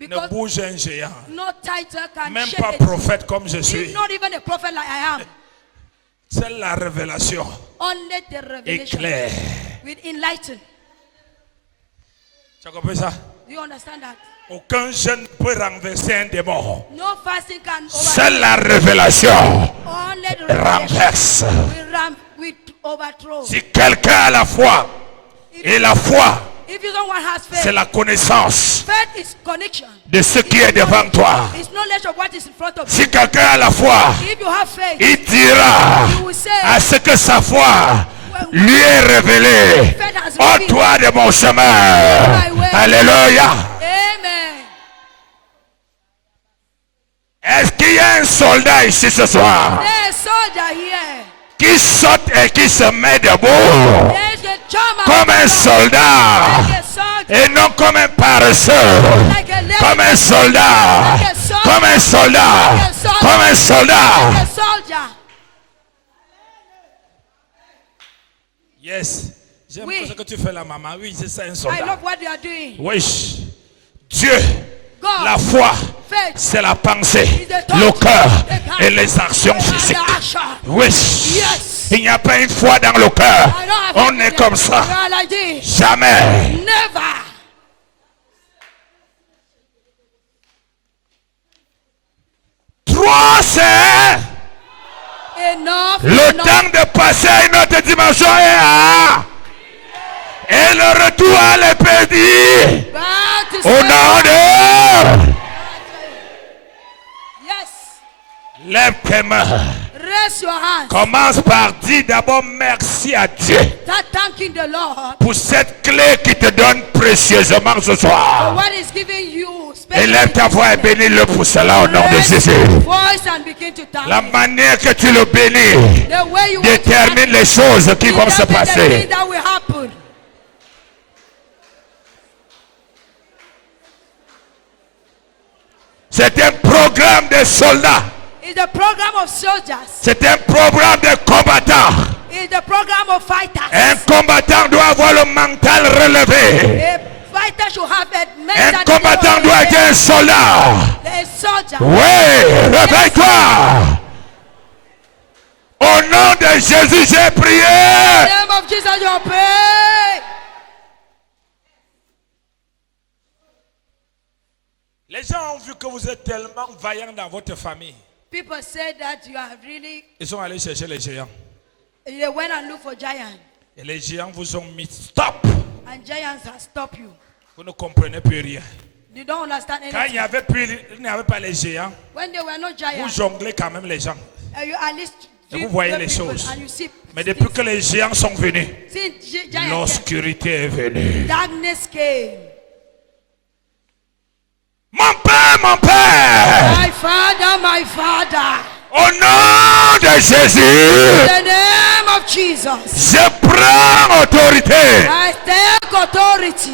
ne Because bouge un géant. no title can Même shake pas it. prophète comme je suis. Not even a prophet like I am. C'est la révélation Only the revelation éclair. will enlighten. Tu as compris ça? Do you understand that? Aucun jeune ne peut renverser un démon. No fasting can C'est la révélation Only the revelation renverse. will overthrow. Si quelqu'un a la foi, et la foi, If you someone has c'est faith, la connaissance faith is connection. de ce qui est devant toi. It's knowledge of what is in front of you. Si quelqu'un a la foi, If you have faith, il dira you will say, à ce que sa foi lui est révélée. Oh toi de mon chemin. Alléluia. Amen. Est-ce qu'il y a un soldat ici ce soir There's a soldier here. qui saute et qui se met debout There's a German. comme un soldat Like a soldier. et non comme un paresseux? Like a lady. Comme un soldat, comme un soldat, comme un soldat. Like a soldier. Yes. J'aime Oui. ce que tu fais là, maman. Oui, c'est ça un I soldat. love what you are doing. Oui. Dieu, God, la foi, faith, c'est la pensée, is the thought, le cœur the heart, et les actions and physiques. the action. Oui. Yes. Il n'y a pas une foi dans le cœur. I don't have On faith est in comme them. ça. You are like this. Jamais. Never. Trois, c'est Enough. le enough. temps de passer à une autre dimension et le retour à l'épédie. Back to Au center. nom de... Yes. Lève tes mains. Raise your hands. Commence par dire d'abord merci à Dieu Start thanking the Lord pour cette clé qui te donne précieusement ce for soir. what is giving you. Élève ta voix et bénis-le pour cela au nom de Raise Jésus. your voice and begin to thank La Him. manière que tu le bénis The way you want to détermine les choses qui vont se determine the passer. thing that will happen. C'est un programme de soldats. It's the program of soldiers. C'est un programme de combattants. It's the program of fighters. Un combattant doit avoir le mental relevé. A fighter should have a Un mentality combattant of doit être un soldat. a soldier. Oui, réveille-toi. Au nom de Jésus, j'ai prié. In the name of Jesus, you pray. Les gens ont vu que vous êtes tellement vaillant dans votre famille. People say that you are really. Ils sont allés chercher les géants. They went and looked for giants, Et les géants vous ont mis stop. and giants have stopped you. Vous ne comprenez plus rien. You don't understand Quand anything. il n'y avait pas les géants, When there were no vous giants, jonglez quand même les gens. you at least Et treat vous voyez the les people choses. and you see Mais depuis que les géants sont venus, since giants came, l'obscurité est venue. darkness came. Mon Père, My Father, au nom de Jésus, in the name of Jesus, je prends autorité I take authority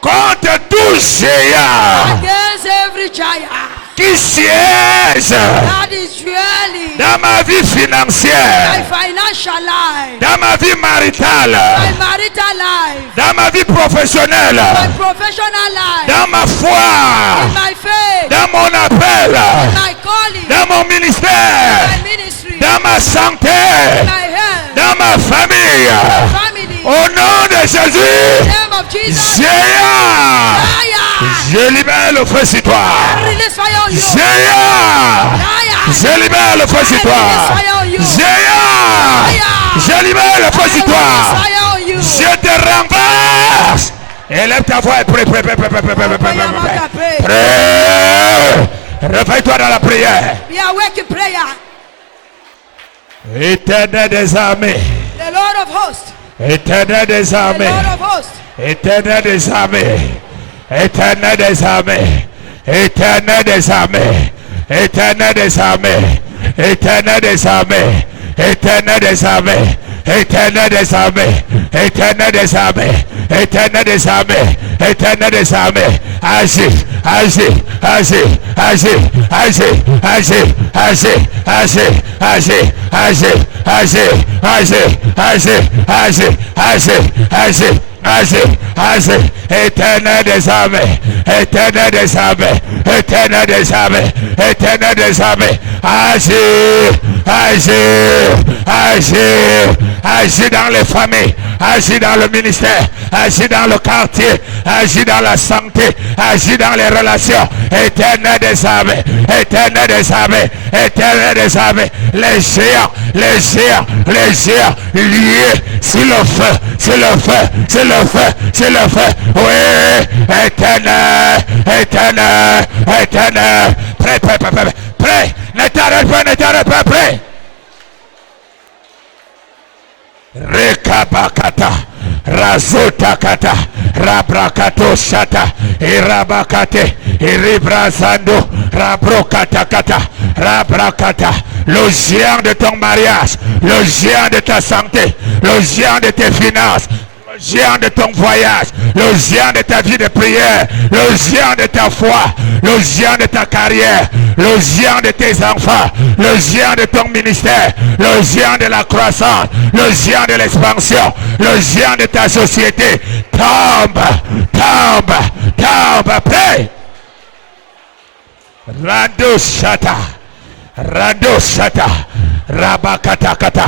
contre tout géant against every giant qui siège that is dwelling dans ma vie my financière, financial life, dans ma vie maritale, my marital life, dans ma vie professionnelle, my professional life, dans ma foi, in my faith, dans mon appel, my calling, dans mon ministère, my ministry, dans ma santé, my health, dans ma famille. family. Au nom de In Jésus, the name of Jesus, Géant, fire! je libère le feu sur toi. Release fire on you. Géant, Fire! je libère le feu sur toi. Géant, je libère le feu sur toi. Fire on you. Je te renverse. Élève ta voix et prie, prie, prie, prie, prie, prie, prie, prie, prie, prie. Prie. Réveille-toi dans la prière. Be awake in prayer. Éternel des armées, The Lord of hosts, Éternel des the armées, Lord of hosts, Éternel des armées, Éternel des armées, Éternel des armées, Éternel des armées, Éternel des armées, Éternel des armées, Éternel des armées, Éternel des armées, Éternel des armées, Éternel des armées, agis, agis, agis, agis, agis, agis, agis, agis, agis, agis, agis, agis, agis, agis, agis, agis, agis, agis, Éternel des armées, Éternel des armées, Éternel des armées, Éternel des armées, agis, agis, agis, agis dans les familles, agis dans le ministère, agis dans le quartier, agis dans la santé, agis dans les relations. Éternel des armées, Éternel des armées, Éternel des armées, les géants, les géants, les géants liés sur le feu, sur le feu, sur le feu, sur le feu. Oui, Éternel, Éternel, Éternel, prêt, prêt, prêt, prêt, prêt, ne t'arrête pas, ne t'arrête pas, prêt. Rekabakata, Razotakata, Rabrakato Shata, Irabakate, Iribrazando, Rabrokatakata, Rabrakata, le géant de ton mariage, le géant de ta santé, le géant de tes finances, le géant de ton voyage, le géant de ta vie de prière, le géant de ta foi, le géant de ta carrière, le géant de tes enfants, le géant de ton ministère, le géant de la croissance, le géant de l'expansion, le géant de ta société, tombe, tombe, tombe, prêt. Rando Shata, Rando Shata, Rabakatakata.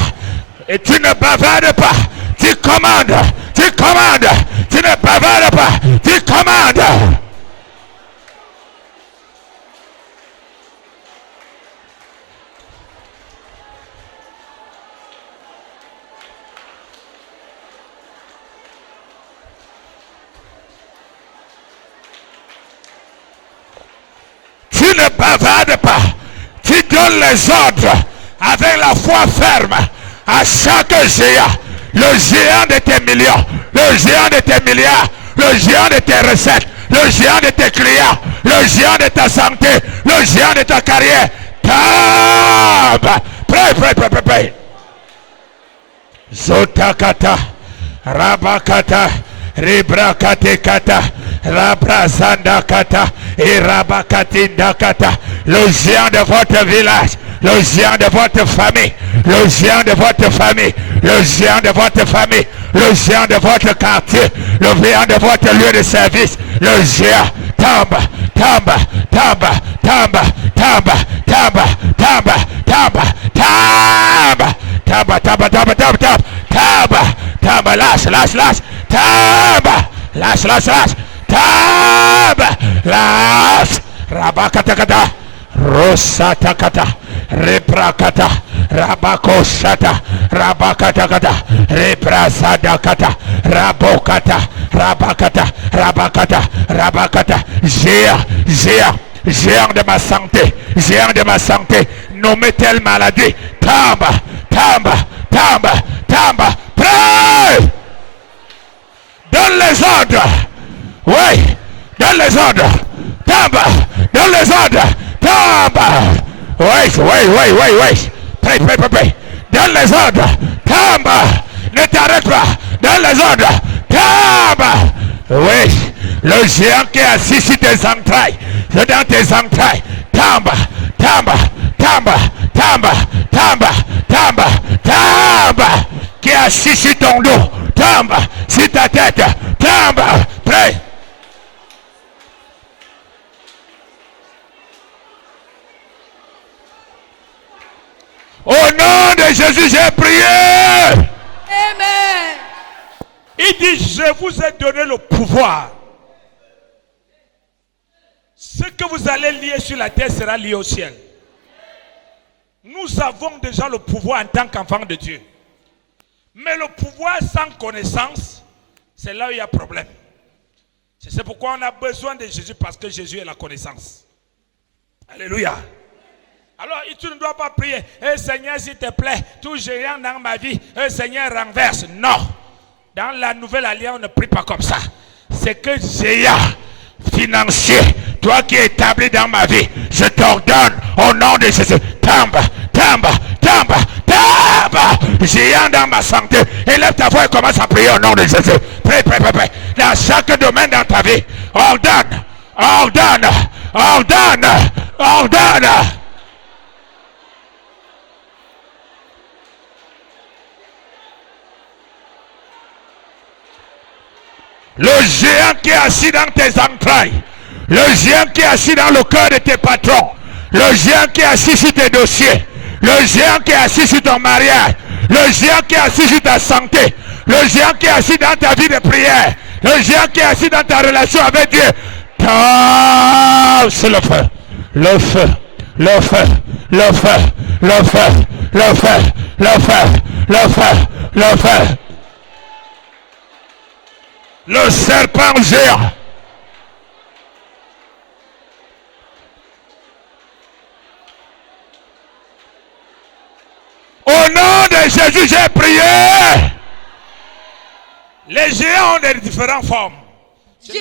Et tu ne bavardes pas, tu commandes, tu commandes, tu ne bavardes pas, tu commandes. Tu ne bavardes pas, tu donnes les ordres avec la foi ferme à chaque géant, le géant de tes millions, le géant de tes milliards, le géant de tes recettes, le géant de tes clients, le géant de ta santé, le géant de ta carrière. Tombe, prêt, prêt, prêt, prêt, prêt. Zotakata, Rabakata, Ribrakate-kata, Rabrazanda-kata, et Rabakatinda-kata, le géant de votre village, le géant de votre famille, le géant de votre famille, le géant de votre famille, le géant de votre quartier, le géant de votre lieu de service, le géant tombe, tombe, tombe, tombe, tombe, tombe, tombe, tombe, tombe, tombe, tombe, tombe, tombe, tombe, tombe, tombe, lâche, lâche, lâche, tombe, lâche, lâche, lâche, tombe, lâche, Rabakatakata, Rosatakata, Reprakata, Rabakoshata, Rabakatakata, Reprasadakata, Rabokata, Rabakata, Rabakata, Rabakata, géant, géant, géant de ma santé, géant de ma santé, nommé telle maladie, tombe, tombe, tombe, tombe, prêt. Donne les ordres, oui, donne les ordres, tombe, donne les ordres, tombe. Oui. Prêt. Donne les ordres. Tombe. Ne t'arrête pas. Donne les ordres. Tombe. Oui. Le géant qui est assis sur tes entrailles. Dans tes entrailles. tombe, tombe, tombe, tombe, tombe, tombe, tombe, qui est assis sur ton dos, tombe, sur ta tête, tombe, prie. Au nom de Jésus, j'ai prié. Amen. Il dit, je vous ai donné le pouvoir. Ce que vous allez lier sur la terre sera lié au ciel. Nous avons déjà le pouvoir en tant qu'enfants de Dieu. Mais le pouvoir sans connaissance, c'est là où il y a problème. C'est pourquoi on a besoin de Jésus, parce que Jésus est la connaissance. Alléluia. Alors, tu ne dois pas prier, Seigneur, s'il te plaît, tout géant dans ma vie, Seigneur, renverse. Non. Dans la nouvelle alliance, on ne prie pas comme ça. C'est que géant financier, toi qui es établi dans ma vie, je t'ordonne au nom de Jésus, tombe, tombe, tombe, tombe. Géant dans ma santé, élève ta voix et commence à prier au nom de Jésus. Prie, prie, prie, prie. Dans chaque domaine dans ta vie, ordonne, ordonne, ordonne, ordonne. Le géant qui est assis dans tes entrailles, le géant qui est assis dans le cœur de tes patrons, le géant qui est assis sur tes dossiers, le géant qui est assis sur ton mariage, le géant qui est assis sur ta santé, le géant qui est assis dans ta vie de prière, le géant qui est assis dans ta relation avec Dieu, c'est le feu, le feu, le feu, le feu, le feu, le feu, le feu, le feu, le feu. Le serpent géant. Au nom de Jésus, j'ai prié. Les géants ont des différentes formes. Je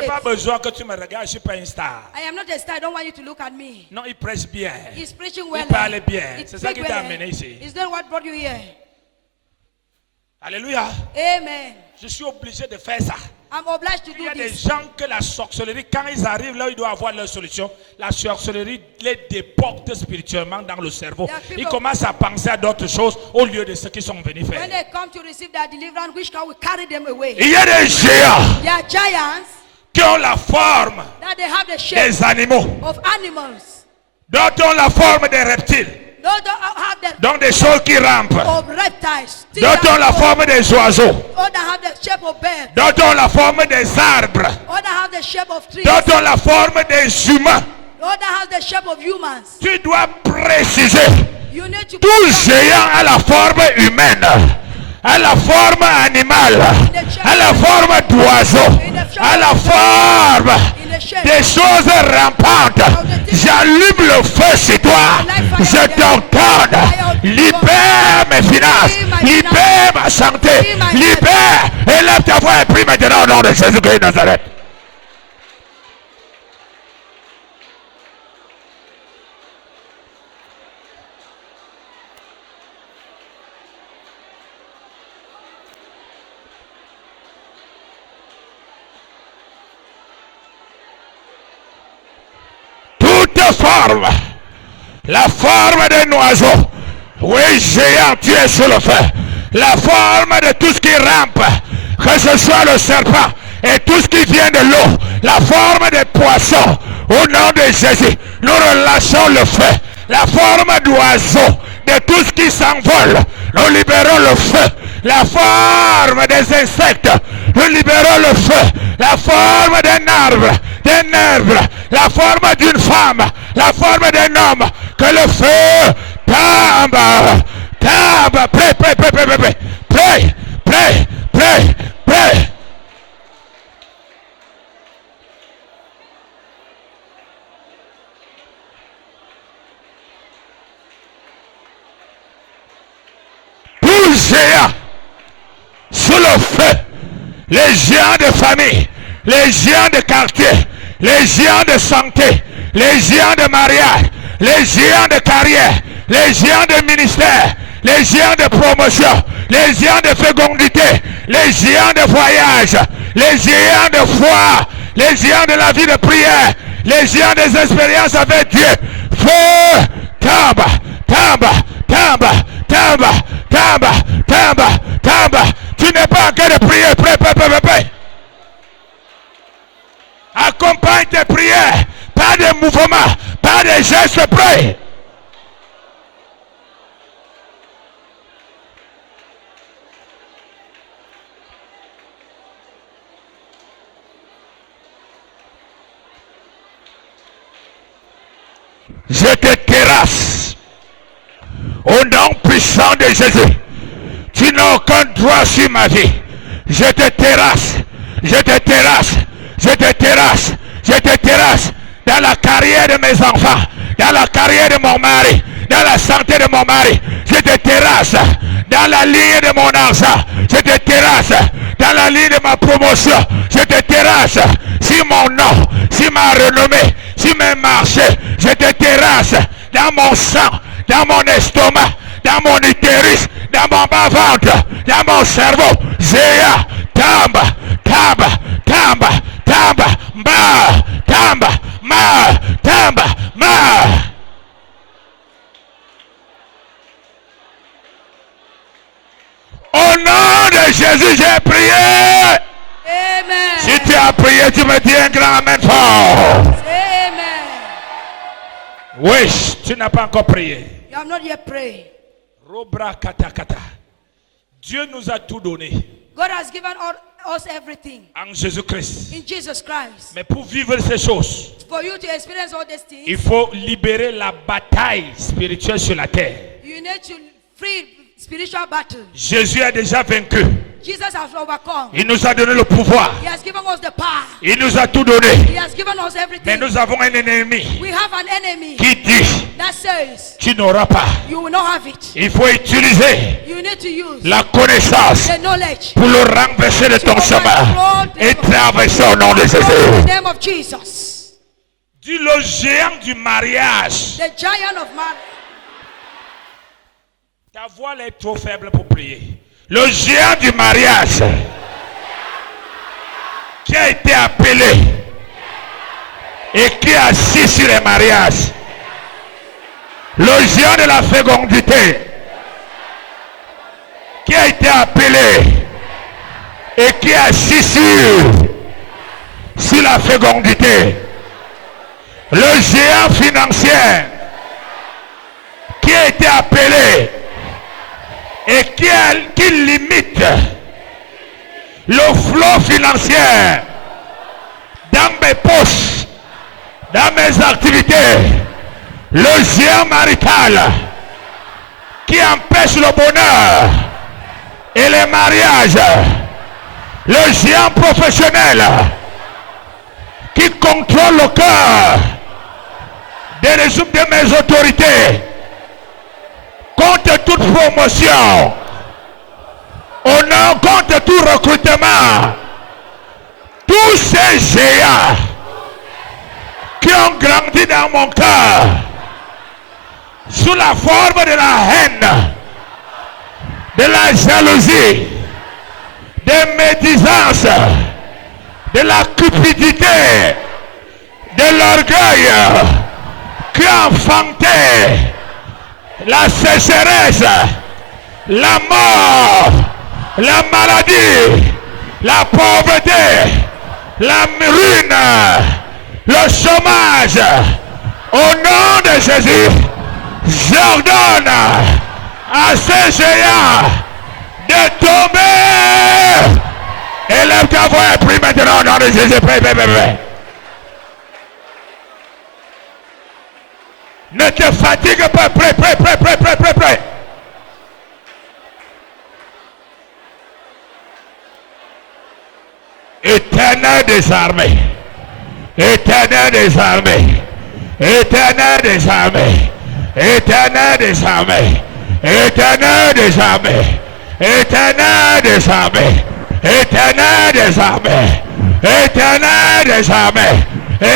n'ai pas besoin que tu me regardes, je ne suis pas une star. I am not a star. I don't want you to look at me. Non, il prêche bien. He's preaching well. Il parle bien. C'est ça qui t'a amené ici. Is that what brought you here? Alléluia. Amen. Je suis obligé de faire ça. I'm obliged to Il y a do des this. gens que la sorcellerie, quand ils arrivent là, ils doivent avoir leur solution. La sorcellerie les déporte spirituellement dans le cerveau. Ils commencent à penser à d'autres choses au lieu de ce qu'ils sont venus faire. When they come to receive their deliverance, which can we carry them away? Il y a des géants They are giants qui ont la forme that they have the shape des animaux, of animals. d'autres ont la forme des reptiles, Those don't have the donc des choses qui rampent. of reptiles. D'autres ont la forme des oiseaux, Others have the shape of birds. d'autres ont la forme des arbres, Others have the shape of trees. d'autres ont la forme des humains. Others have the shape of humans. Tu dois préciser. You need to Tout géant a la forme humaine, a la forme animale, a la forme d'oiseau, a la forme des choses rampantes. J'allume le feu sur toi. Je t'ordonne. Libère mes finances. Libère ma santé. Libère. Élève ta voix et prie maintenant au nom de Jésus-Christ de Nazareth. Forme, la forme d'un oiseau, oui géant, tu es sur le feu, la forme de tout ce qui rampe, que ce soit le serpent et tout ce qui vient de l'eau, la forme des poissons, au nom de Jésus, nous relâchons le feu, la forme d'oiseau, de tout ce qui s'envole, nous libérons le feu, la forme des insectes, nous libérons le feu, la forme d'un arbre, la forme d'une femme, la forme d'un homme, que le feu tombe, tombe, prêt. Tout géant sous le feu, les géants de famille, les géants de quartier, les géants de santé, les géants de mariage, les géants de carrière, les géants de ministère, les géants de promotion, les géants de fécondité, les géants de voyage, les géants de foi, les géants de la vie de prière, Les géants des expériences avec Dieu. Feu, tombe, tombe, tombe, tombe, tombe, tombe, tombe. Tu n'es pas en train de prier. Prie. Accompagne tes prières par des mouvements, par des gestes, prie. Je te terrasse au nom puissant de Jésus. Tu n'as aucun droit sur ma vie. Je te terrasse, je te terrasse, je te terrasse, je te terrasse dans la carrière de mes enfants, dans la carrière de mon mari, dans la santé de mon mari. Je te terrasse dans la ligne de mon argent. Je te terrasse dans la ligne de ma promotion. Je te terrasse sur mon nom, sur ma renommée, sur mes marchés. Je te terrasse dans mon sang, dans mon estomac, dans mon utérus, dans mon bas-ventre, dans mon cerveau. Zéa, tamba, tamba, tamba, tamba, ma, tamba, ma, tamba, ma. Au nom de Jésus, j'ai prié. Amen. Si tu as prié, tu me dis un grand amen fort. Amen. Oui, tu n'as pas encore prié. You have not yet prayed. Robra kata kata. Dieu nous a tout donné God has given us everything en Jésus-Christ. in Jesus Christ. Mais pour vivre ces choses, For you to experience all these things, il faut libérer la bataille spirituelle sur la terre. you need to free spiritual battle. Jésus a déjà vaincu. Jesus has overcome. Il nous a donné le pouvoir. He has given us the power. Il nous a tout donné. He has given us Mais everything. nous avons un ennemi We have an enemy qui dit, that says tu n'auras pas. you will not have it. Il faut utiliser You need to use la connaissance the knowledge pour le renverser de ton chemin et traverser au nom de in the Jésus. name of Jesus. Dis le géant du mariage. The giant of man. Ta voix est trop faible pour prier. Le géant du mariage qui a été appelé et qui est assis sur les mariages. Le géant de la fécondité qui a été appelé et qui est assis sur la fécondité. Le géant financier qui a été appelé et qui limite le flot financier dans mes poches, dans mes activités. Le géant marital qui empêche le bonheur et les mariages. Le géant professionnel qui contrôle le cœur de mes autorités. Contre toute promotion, contre tout recrutement, tous ces géants qui ont grandi dans mon cœur sous la forme de la haine, de la jalousie, des médisances, de la cupidité, de l'orgueil qui a enfanté la sécheresse, la mort, la maladie, la pauvreté, la ruine, le chômage. Au nom de Jésus, j'ordonne à ces géants de tomber. Élève ta voix et prie maintenant au nom de Jésus. Prie. Ne te fatigue pas, prêt. Éternel des armées, éternel des armées, éternel des armées, éternel des armées, éternel des armées, éternel des armées, éternel des armées, éternel des armées,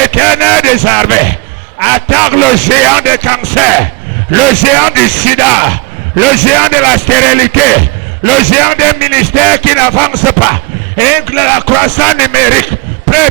éternel des armées. Attaque le géant de cancer, le géant du sida, le géant de la stérilité, le géant des ministères qui n'avancent pas, et la croissance numérique. Prêt.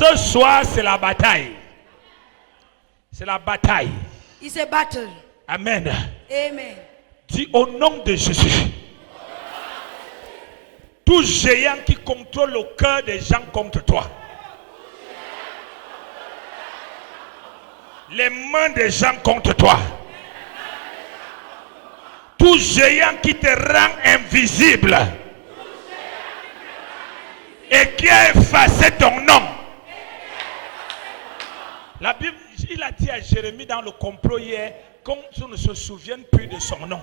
Ce soir, c'est la bataille. C'est la bataille. It's a battle. Amen. Amen. Dis au nom de Jésus. Tout géant qui contrôle le cœur des gens contre toi. Les mains des gens contre toi. Tout géant qui te rend invisible. Et qui a effacé ton nom. La Bible, il a dit à Jérémie dans le complot hier qu'on ne se souvienne plus de son nom.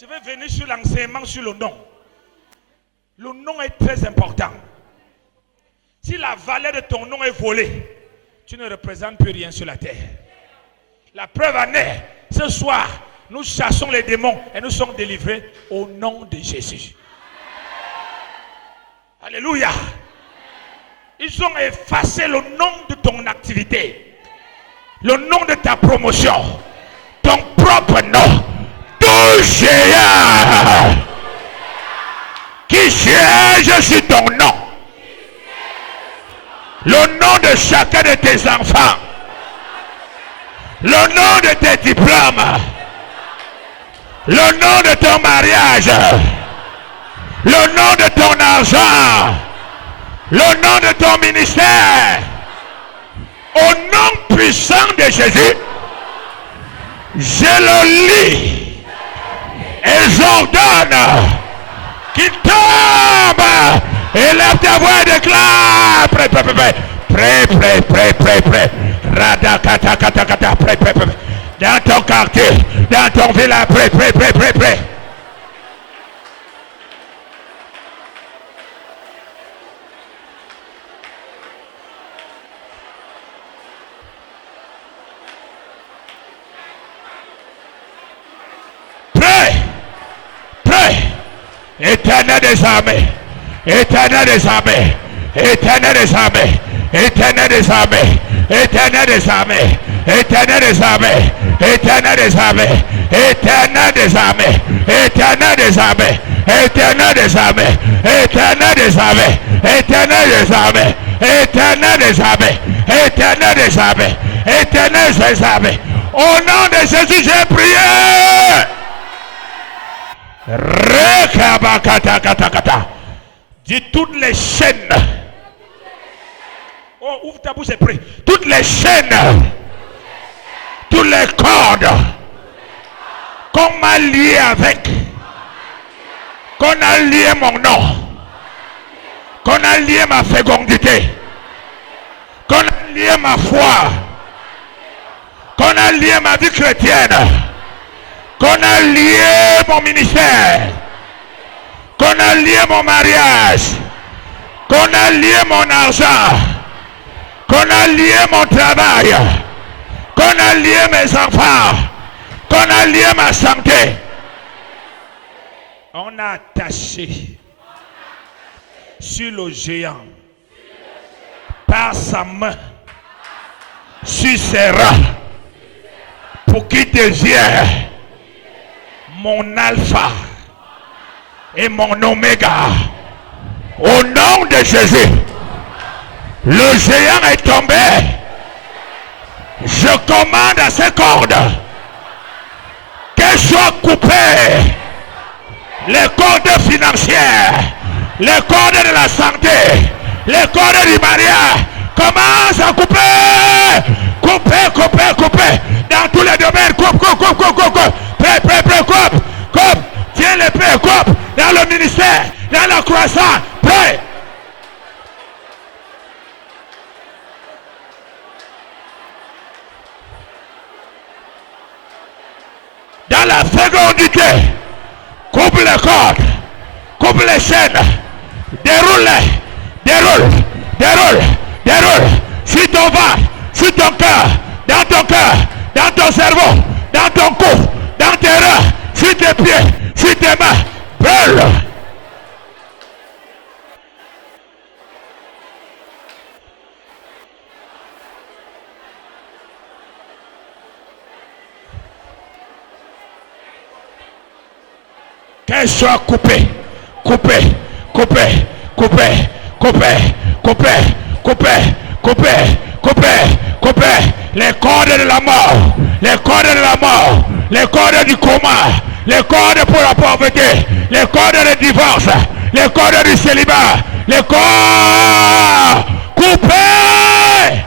Je vais venir sur l'enseignement sur le nom. Le nom est très important. Si la valeur de ton nom est volée, tu ne représentes plus rien sur la terre. La preuve en est, ce soir, nous chassons les démons et nous sommes délivrés au nom de Jésus. Alléluia. Ils ont effacé le nom de ton activité, le nom de ta promotion, ton propre nom. Tout géant qui siège sur ton nom, le nom de chacun de tes enfants, le nom de tes diplômes, le nom de ton mariage, le nom de ton argent, le nom de ton ministère, au nom puissant de Jésus, je le lis et j'ordonne qu'il tombe. Élève ta voix et déclare. Prêt. Radakata, prêt. Dans ton quartier, dans ton village, prêt. Éternel des armées, éternel des armées, éternel des armées, éternel des armées, éternel des armées, éternel des armées, éternel des armées, éternel des armées, éternel des armées, éternel des armées, éternel des armées, éternel des armées, éternel des armées, éternel des armées, éternel des armées. Au nom de Jésus, j'ai prié. Dis toutes les chaînes. Oh, ouvre ta bouche et prie. Toutes les chaînes, toutes les cordes qu'on m'a lié avec, qu'on a lié mon nom, qu'on a lié ma fécondité, qu'on a lié ma foi, qu'on a lié ma vie chrétienne, qu'on a lié mon ministère, qu'on a lié mon mariage, qu'on a lié mon argent, qu'on a lié mon travail, qu'on a lié mes enfants, qu'on a lié ma santé. On a attaché sur le géant par sa main sur ses reins pour qu'il devienne mon alpha et mon oméga. Au nom de Jésus, le géant est tombé. Je commande à ces cordes qu'elles soient coupées. Les cordes financières, les cordes de la santé, les cordes du mariage, commencent à couper. Couper. Dans tous les domaines, coupe. Prêt, coupe. Tiens l'épée, coupe. Dans le ministère, dans la croissance, prêt. Dans la fécondité, coupe les cordes, coupe les chaînes, déroule. Sur ton ventre, sur ton cœur, dans ton cerveau, dans ton cou, dans tes reins, sur tes pieds, sur tes mains, brûle. Qu'elles soient coupées. coupez, coupez, coupez, coupez, coupez, coupez les cordes de la mort, les cordes de la mort, les cordes du coma, les cordes pour la pauvreté, les cordes du divorce, les cordes du célibat, les cordes coupées.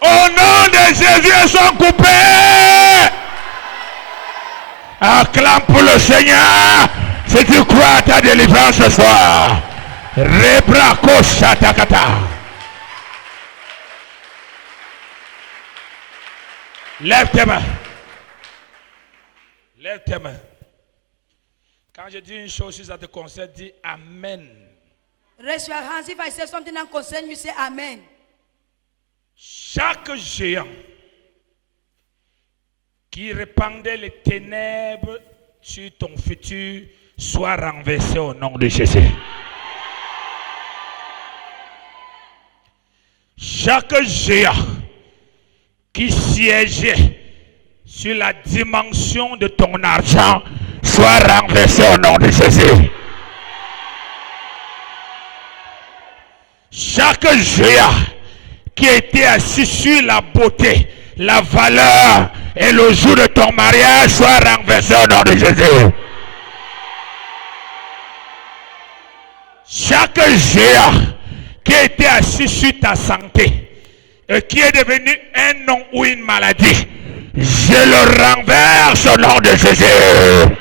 Au nom de Jésus, elles sont coupées. Acclame pour le Seigneur si tu crois à ta délivrance ce soir. Rebrako shatakata. Lève tes mains. Lève tes mains. Quand je dis une chose, si ça te concerne, dis Amen. Raise your hands. If I say something that concerns you, say Amen. Chaque géant qui répandait les ténèbres sur ton futur soit renversé au nom de Jésus. Chaque géant qui siégeait sur la dimension de ton argent soit renversé au nom de Jésus. Chaque géant qui était assis sur la beauté, la valeur et le jour de ton mariage soit renversé au nom de Jésus. Chaque géant qui était assis sur ta santé et qui est devenu un nom ou une maladie, je le renverse au nom de Jésus.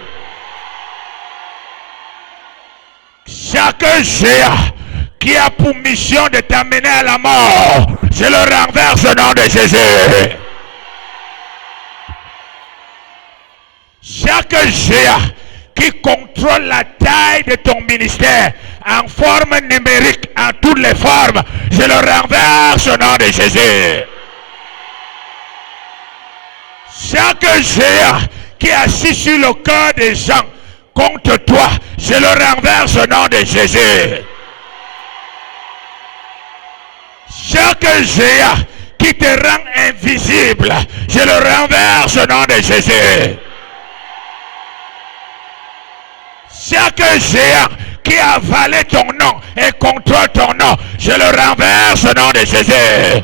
Chaque géant qui a pour mission de t'amener à la mort, je le renverse au nom de Jésus. Chaque géant qui contrôle la taille de ton ministère en forme numérique, en toutes les formes, je le renverse au nom de Jésus. Chaque géant qui est assis sur le cœur des gens contre toi, je le renverse au nom de Jésus. Chaque géant qui te rend invisible, je le renverse au nom de Jésus. Chaque géant qui a avalé ton nom et contrôle ton nom, je le renverse au nom de Jésus.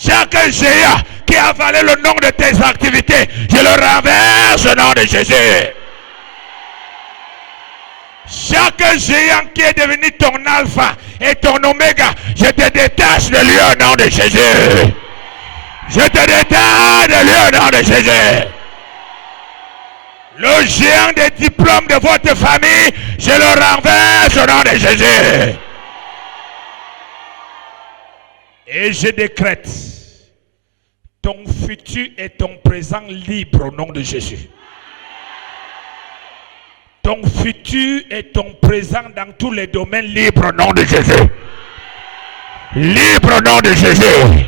Chaque géant qui a avalé le nom de tes activités, je le renverse au nom de Jésus. Chaque géant qui est devenu ton alpha et ton oméga, je te détache de lui au nom de Jésus. Je te détache de lui au nom de Jésus. Le géant des diplômes de votre famille, je le renverse au nom de Jésus. Et je décrète ton futur et ton présent libre au nom de Jésus. Ton futur et ton présent dans tous les domaines libres au nom de Jésus. Libre au nom de Jésus.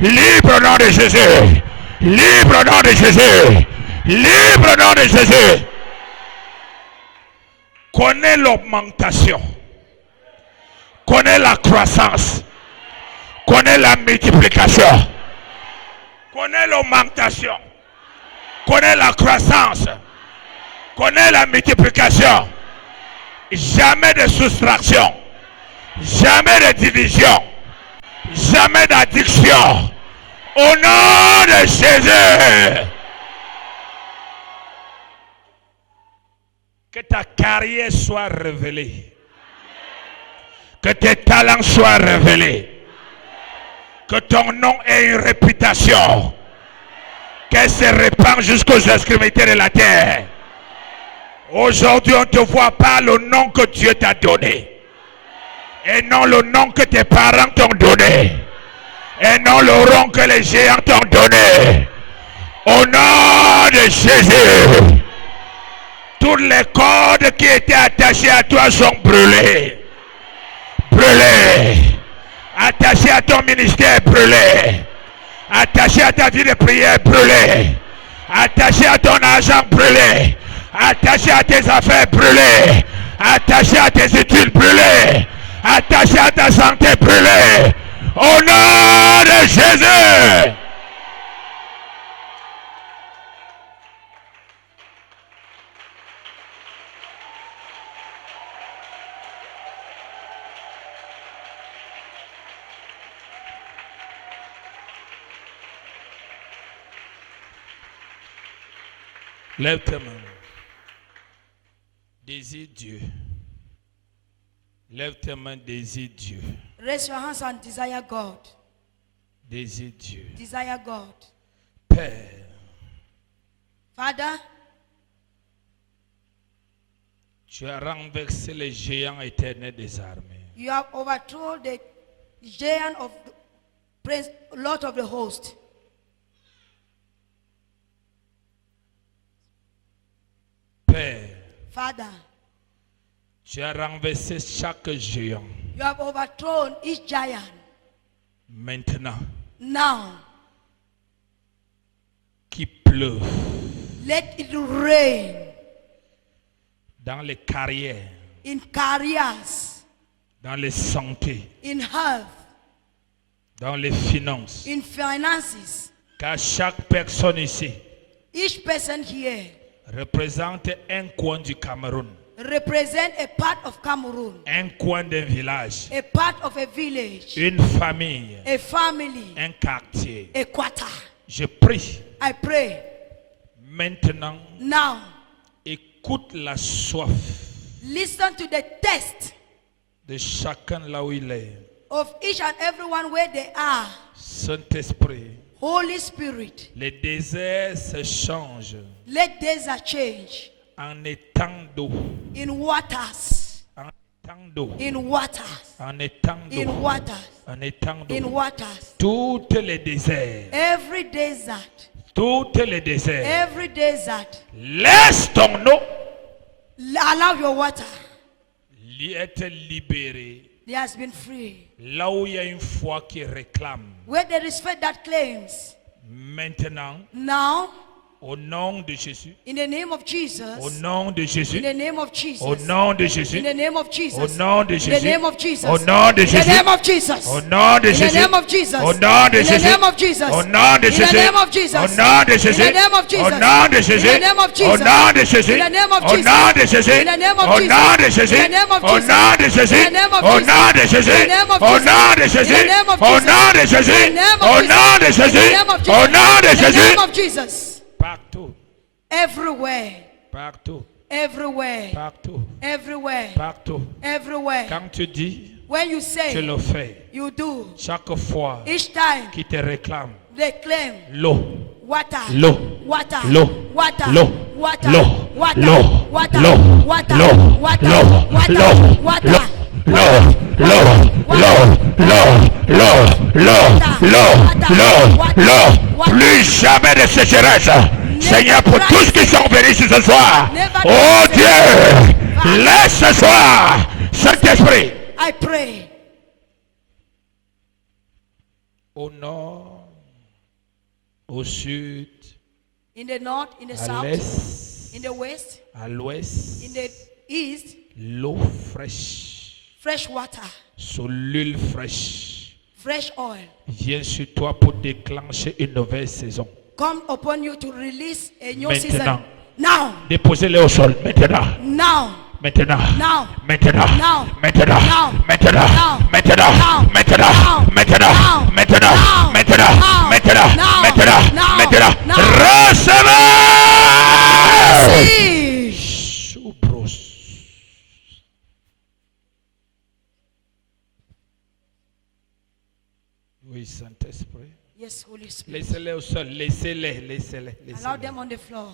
Libre au nom de Jésus. Libre au nom de Jésus. Libre au nom de Jésus. Connais l'augmentation. Connais la croissance. Connais la multiplication. Connais l'augmentation. Connais la croissance. Connais la multiplication. Jamais de soustraction. Jamais de division. Jamais d'addiction. Au nom de Jésus. Que ta carrière soit révélée. Que tes talents soient révélés. Que ton nom ait une réputation. Qu'elle se répande jusqu'aux extrémités de la terre. Aujourd'hui, on te voit par le nom que Dieu t'a donné. Et non le nom que tes parents t'ont donné. Et non le nom que les géants t'ont donné. Au nom de Jésus. Toutes les cordes qui étaient attachées à toi sont brûlées. Brûlées. Attachées à ton ministère, brûlées. Attachées à ta vie de prière, brûlées. Attachées à ton argent, brûlé. Attaché à tes affaires, brûlées. Attaché à tes études, brûlées. Attaché à ta santé, brûlée. Au nom de Jésus. Lève tes mains. Désire Dieu. Lève tes mains, désire Dieu. Raise your hands and desire God. Désire Dieu. Desire God. Père, Father, tu as renversé les géants éternels des armées. you have overthrown the giant of the prince, Lord of the host. Père, Father, tu as renversé chaque géant. you have overthrown each giant. Maintenant, Now, qu'il pleuve let it rain dans les carrières, in careers, dans les santé, in health, dans les finances. in finances. Car chaque personne ici Each person here représente un coin du Cameroun, represent a part of Cameroon, un coin d'un village, a part of a village, une famille, a family, un quartier. a quarter. Je prie I pray maintenant, now, écoute la soif listen to the test de chacun là où il est. of each and everyone where they are. Saint-Esprit, Holy Spirit, les déserts se changent let desert change en étang d'eau, in waters, en étang d'eau, in waters, en étang in d'eau, waters, en étang in d'eau. waters. Toutes les déserts, Every desert, toutes les déserts, every desert, laisse ton eau allow your water. être libéré. There has been free. Là où il y a une foi qui réclame. Where there is faith that claims. Maintenant, Now, au nom de Jésus, in the name of Jesus, au nom de Jésus, in the name of Jesus, au nom de Jésus, in the name of Jesus, au nom de in the Jésus, name of Jesus, au nom de in the Jésus, name of Jesus, au nom de in the Jésus, name of Jesus, au nom de in the Jésus, name of Jesus, au nom de in the Jésus, name of Jesus, au nom de Jésus, in the name of Jesus, au nom de Jésus, in the name of Jesus, au nom de Jésus, in the name of au Jesus, nom de Jésus, in the name of au Jesus, nom de Jésus, in the name of au Jesus, nom de Jésus, in the name of au Jesus, nom de Jésus, in the name of au Jesus, nom de in Jésus, the name of au Jesus, nom de Jésus, in the name of au Jesus, nom de in the Jésus, name of au nom de Jesus, in the Jésus, name of Jesus, partout, everywhere, partout, everywhere, partout, everywhere, partout. everywhere. Quand tu dis, When you tu say, le fais. you do. Chaque fois Each time qui te réclame they claim l'eau, water, l'eau, water, l'eau, water, l'eau, water, l'eau, water, l'eau, water, l'eau, water, l'eau, water, l'eau, water, l'eau, water, l'eau, plus jamais de sécheresse. Seigneur, pour tous qui sont venus ce soir, oh Dieu, laisse ce soir, Saint-Esprit, I pray au nord, au sud, in the north, in the à south, l'est, in the west, à l'ouest, in the east, l'eau fraîche, fresh water, sur l'huile fraîche, fresh oil. vient sur toi pour déclencher une nouvelle saison. Come upon you to release a new Maintenant. season. Now, Déposez-les au sol, maintenant. now, Maintenant, now, maintenant, now, maintenant, now, maintenant, now, maintenant, now, maintenant, now, maintenant, now, maintenant, now, maintenant, now, maintenant, now, maintenant, now, maintenant. now. Recevez! see. Choubros. Oui, Saint-Esprit. Yes, Holy Spirit. Laissez-les au sol, laissez-les, laissez-les, Allow laissez-les. them on the floor.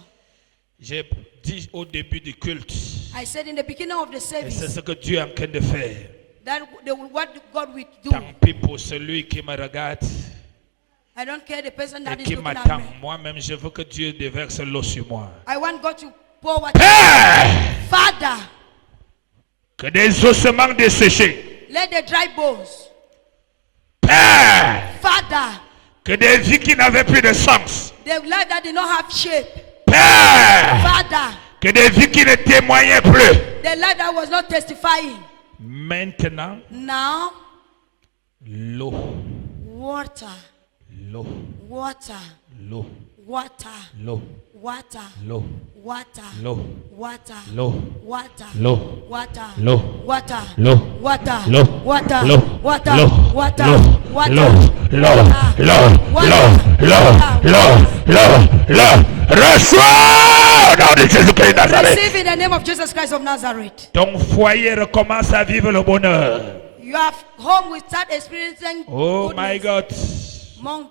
J'ai dit au début du culte, I said in the beginning of the et c'est service ce que Dieu est en train de faire. that what God will do. Tant pis pour celui qui me regarde I don't care the person et that is qui looking at m'attend. me. Moi-même, je veux que Dieu déverse l'eau sur moi. I want God to pour water. Père, Father, que des ossements desséchés. let the dry bones. Père, Father, que des vies qui n'avaient plus de sens. the life that did not have shape. Père, Father, que des vies qui ne témoignaient plus. the life that was not testifying. Maintenant, Now, l'eau, water, l'eau, water, l'eau, water, l'eau, water, l'eau, water, l'eau, water, l'eau, water, l'eau, water, l'eau, water, l'eau, water, l'eau, water, l'eau, water, l'eau, water, l'eau, water, l'eau, l'eau, l'eau, water, l'eau, l'eau, l'eau, l'eau, l'eau, reçois! au nom de Jésus-Christ de Nazareth. Receive in the name of Jesus Christ of Nazareth. Ton foyer recommence à vivre le bonheur. Your home will start experiencing Oh goodness. my God. Mon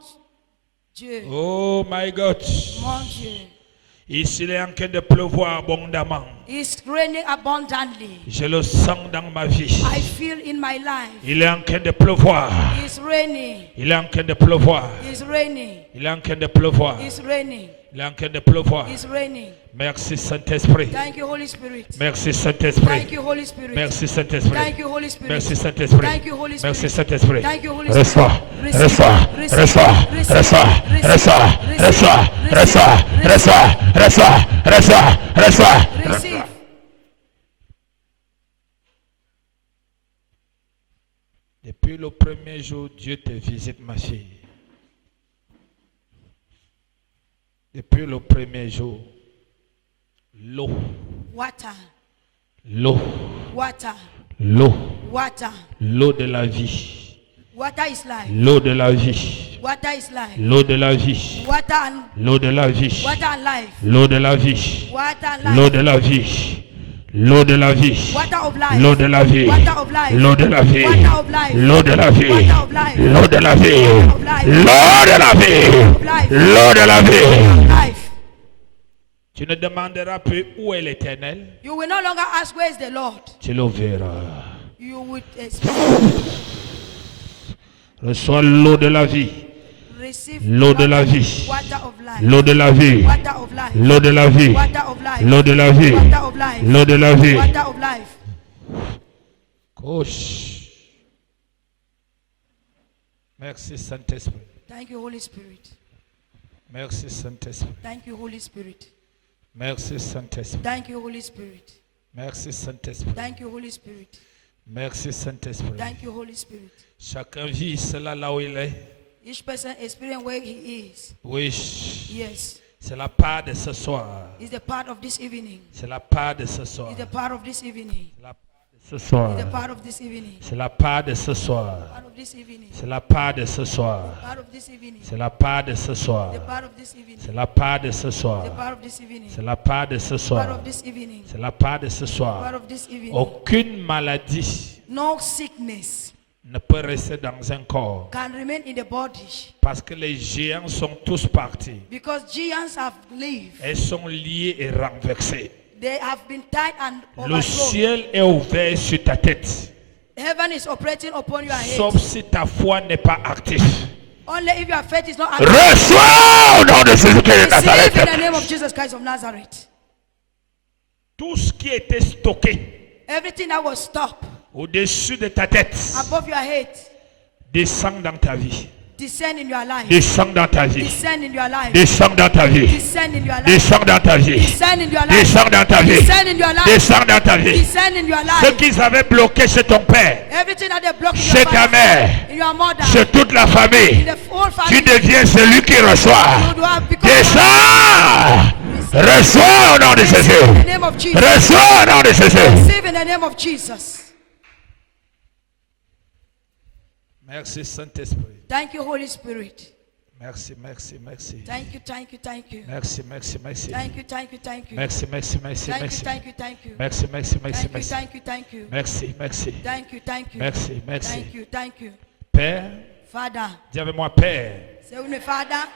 Dieu. Oh my God. Mon Dieu. Ici, il est en train de pleuvoir abondamment. It's raining abundantly. Je le sens dans ma vie. I feel in my life. Il est en train de pleuvoir. It's raining. Il est en train de pleuvoir. It's raining. Il est en train de pleuvoir. It's raining. Il est en train de pleuvoir. It's raining. Merci Saint-Esprit. Thank you, Holy Spirit. Merci Saint-Esprit. Thank you, Holy Spirit. Merci Saint-Esprit. Thank you, Holy Spirit. Merci Saint-Esprit. Thank you, Holy Spirit. Merci Saint-Esprit. Thank you, Holy Spirit. Reçois, Receive, reçois, receive, reçois, receive, reçois, receive, reçois, receive, reçois, receive, reçois, reçois, reçois, reçois, reçois. Receive. Depuis le premier jour, Dieu te visite, ma fille. Depuis le premier jour, l'eau, Water. l'eau, Water. l'eau, Water. l'eau de la vie, Water is life. l'eau de la vie, Water is life. l'eau de la vie, Water and l'eau de la vie, water and life. l'eau de la vie, Water and l'eau life. de la vie, l'eau de la vie, Water of life. l'eau de la vie, Water of life. l'eau de la vie, Water of life. l'eau de la vie, Water of life. l'eau de la vie, Water of life. l'eau de la vie, l'eau de la vie. Life. Tu ne demanderas plus où est l'Éternel, You will no longer ask where is the Lord. tu le verras. You will experience. Reçois l'eau de la vie, Receive l'eau de la water- vie, Water of life. l'eau de la vie, Water of life. l'eau de la vie, Water of life. l'eau de la vie, Water of life. l'eau de la vie. Water of life. Gauche. Merci Saint-Esprit. Thank you, Holy Spirit. Merci Saint-Esprit. Thank you, Holy Spirit. Merci Saint-Esprit. Thank you, Holy Spirit. Merci Saint-Esprit. Thank you, Holy Spirit. Merci Saint-Esprit. Thank you, Holy Spirit. Chacun vit cela là où il est. Each person experience where he is. Oui. Yes. C'est la part de ce soir. It's the part of this evening. C'est la part de ce soir. It's the part of this evening. La part de ce soir. It's the part of this evening. C'est la part de ce soir. Part of this evening. C'est la part de ce soir. Part of this evening. C'est la part de ce soir. The part of this evening. C'est la part de ce soir. The part of this evening. C'est la part de ce Part soir. of this evening. C'est la part de ce Part soir. of this evening. Aucune maladie No sickness ne peut rester dans un corps can remain in the body parce que les géants sont tous partis. because giants have lived. Elles sont liées et renversées. They have been tied and Le overthrown. ciel est ouvert sur ta tête, Heaven is operating upon your sauf head. si ta foi n'est pas active. Only if your faith is not active. Reçois au nom de Jésus-Christ de Receive in the Nazareth. name of Jesus Christ of Nazareth. Tout ce qui était stocké Everything that was stopped au-dessus de ta tête above your head, descend dans ta vie. descend in your life. Descend dans ta vie. Descend in your life. Descend dans ta vie. Descend in your life. Descend dans ta vie. Descend in your life. Descend dans ta vie. Descend in your life. Descend dans ta vie. Descend in your Ce life. qu'ils avaient bloqué chez ton père, Everything that they block in chez your ta father, mère, in your mother, chez toute la in famille, the whole tu family, deviens celui qui reçoit. you have become Descends. Reçois au nom de in the Jésus. name of Jesus. Reçois au nom de Jésus. Receive in the name of Jesus. Merci Saint-Esprit. Thank you, Holy Spirit. Merci, merci, merci. Thank you, thank you, thank you. Merci, merci, merci. Thank you, thank you, thank you. Merci, merci, merci, Thank you, merci. thank you, thank you. Merci, merci, merci, Thank you, merci. thank you, thank you. Merci, merci. Thank you, thank you. Merci, merci. Thank you, thank you. Père, Father, dis avec moi, Père, say with me, Father,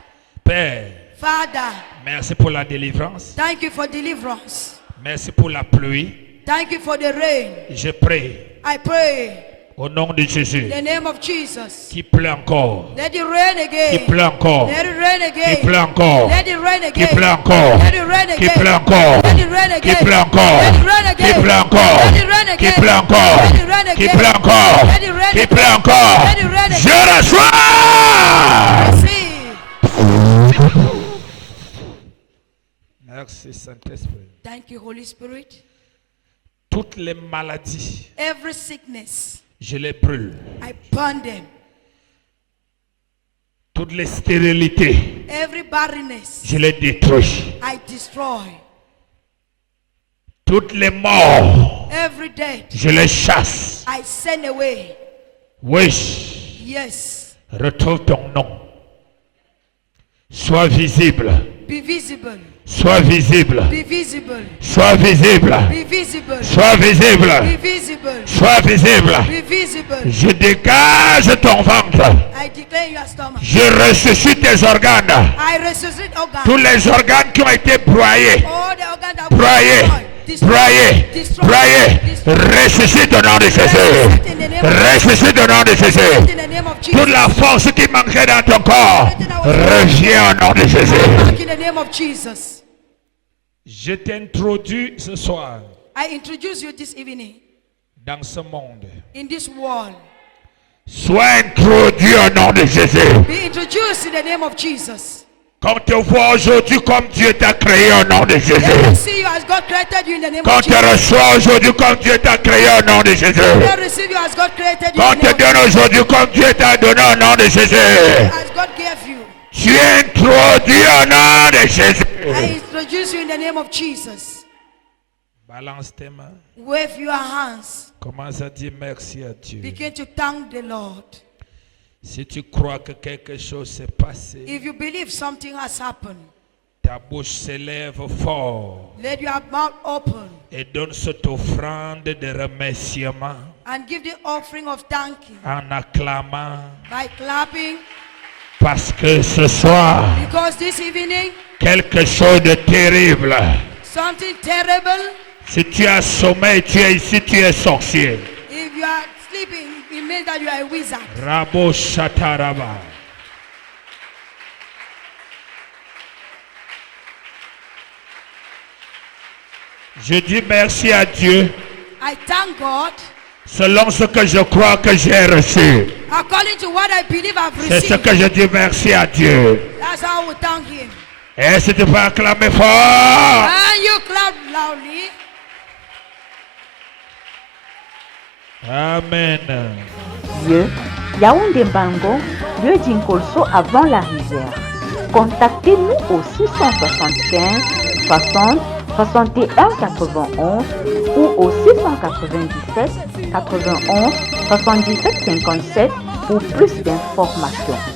Père, Father, merci pour la délivrance. thank you for deliverance. Merci pour la pluie. Thank you for the rain. Je prie I pray au nom de Jésus in the name of Jesus. qui pleut encore. Let it rain Qui again. pleut encore. Let it rain Qui again. pleut encore. Let it rain Qui again. pleut encore. Let it rain Qui again. pleut encore. Let it rain Qui again. pleut encore. Let it rain Qui again. pleut encore. Let it rain Qui again. pleut encore. Let it rain Qui again. pleut encore. Let it rain Qui again. pleut encore. Let it rain Je again. reçois. Receive. Merci Saint-Esprit. Thank you, Holy Spirit. Toutes les maladies, Every sickness, je les brûle. I burn them. Toutes les stérilités, Every barrenness, je les détruis. I destroy. Toutes les morts, Every death, je les chasse. I send away. Oui, Yes. retrouve ton nom. Sois visible Be visible Sois visible. Be visible. Sois visible. Be visible. Sois visible. Be visible. Sois visible. Be visible. Je dégage ton ventre. I declare your stomach. Je ressuscite tes organes. I resuscitate Tous organs. les organes qui ont été broyés. All the organs that were Broyés. destroyed. Broyés. Destroyed. Broyés. Destroyed. Ressuscite au nom de Jésus. Ressuscite au nom de Jésus. In the name of Toute Jesus. la force qui manquait dans ton corps revient au nom de Jésus. Back in the name of Jesus. Je t'introduis ce soir I introduce you this evening dans ce monde. in this world. Sois introduit au nom de Jésus. Be introduced in the name of Jesus. Qu'on te voit aujourd'hui comme Dieu t'a créé au nom de Let me Jésus. see you as God created you in the name Qu'on of te Jesus. reçoit aujourd'hui comme Dieu t'a créé au nom de Jésus. Let me receive you as God created you Qu'on in te the name donne of aujourd'hui comme Dieu t'a donné au nom de Jésus. as God gave you. Tu es introduit au nom de Jésus. I introduce you in the name of Jesus. Balance tes mains. Wave your hands. Commence à dire merci à Dieu. Begin to thank the Lord. Si tu crois que quelque chose s'est passé, If you believe something has happened, ta bouche s'élève fort let your mouth open et donne cette offrande de remerciement and give the offering of thanking en acclamant by clapping, Parce que ce soir, because this evening quelque chose de terrible. something terrible. Si tu as sommeil, tu es ici, tu es sorcier. If you are sleeping, it means that you are a wizard. Rabo Shataraba. Je dis merci à Dieu I thank God selon ce que je crois que j'ai reçu. according to what I believe I've C'est ce received. que je dis merci à Dieu. That's how I will thank Him. Et si tu peux acclamer fort. And you clap loudly. Amen. Dieu, Yaoundé Bango, Dieu d'Inkolso avant la rivière. Contactez-nous au 675 60 61 91 ou au 697 91 77 57 pour plus d'informations.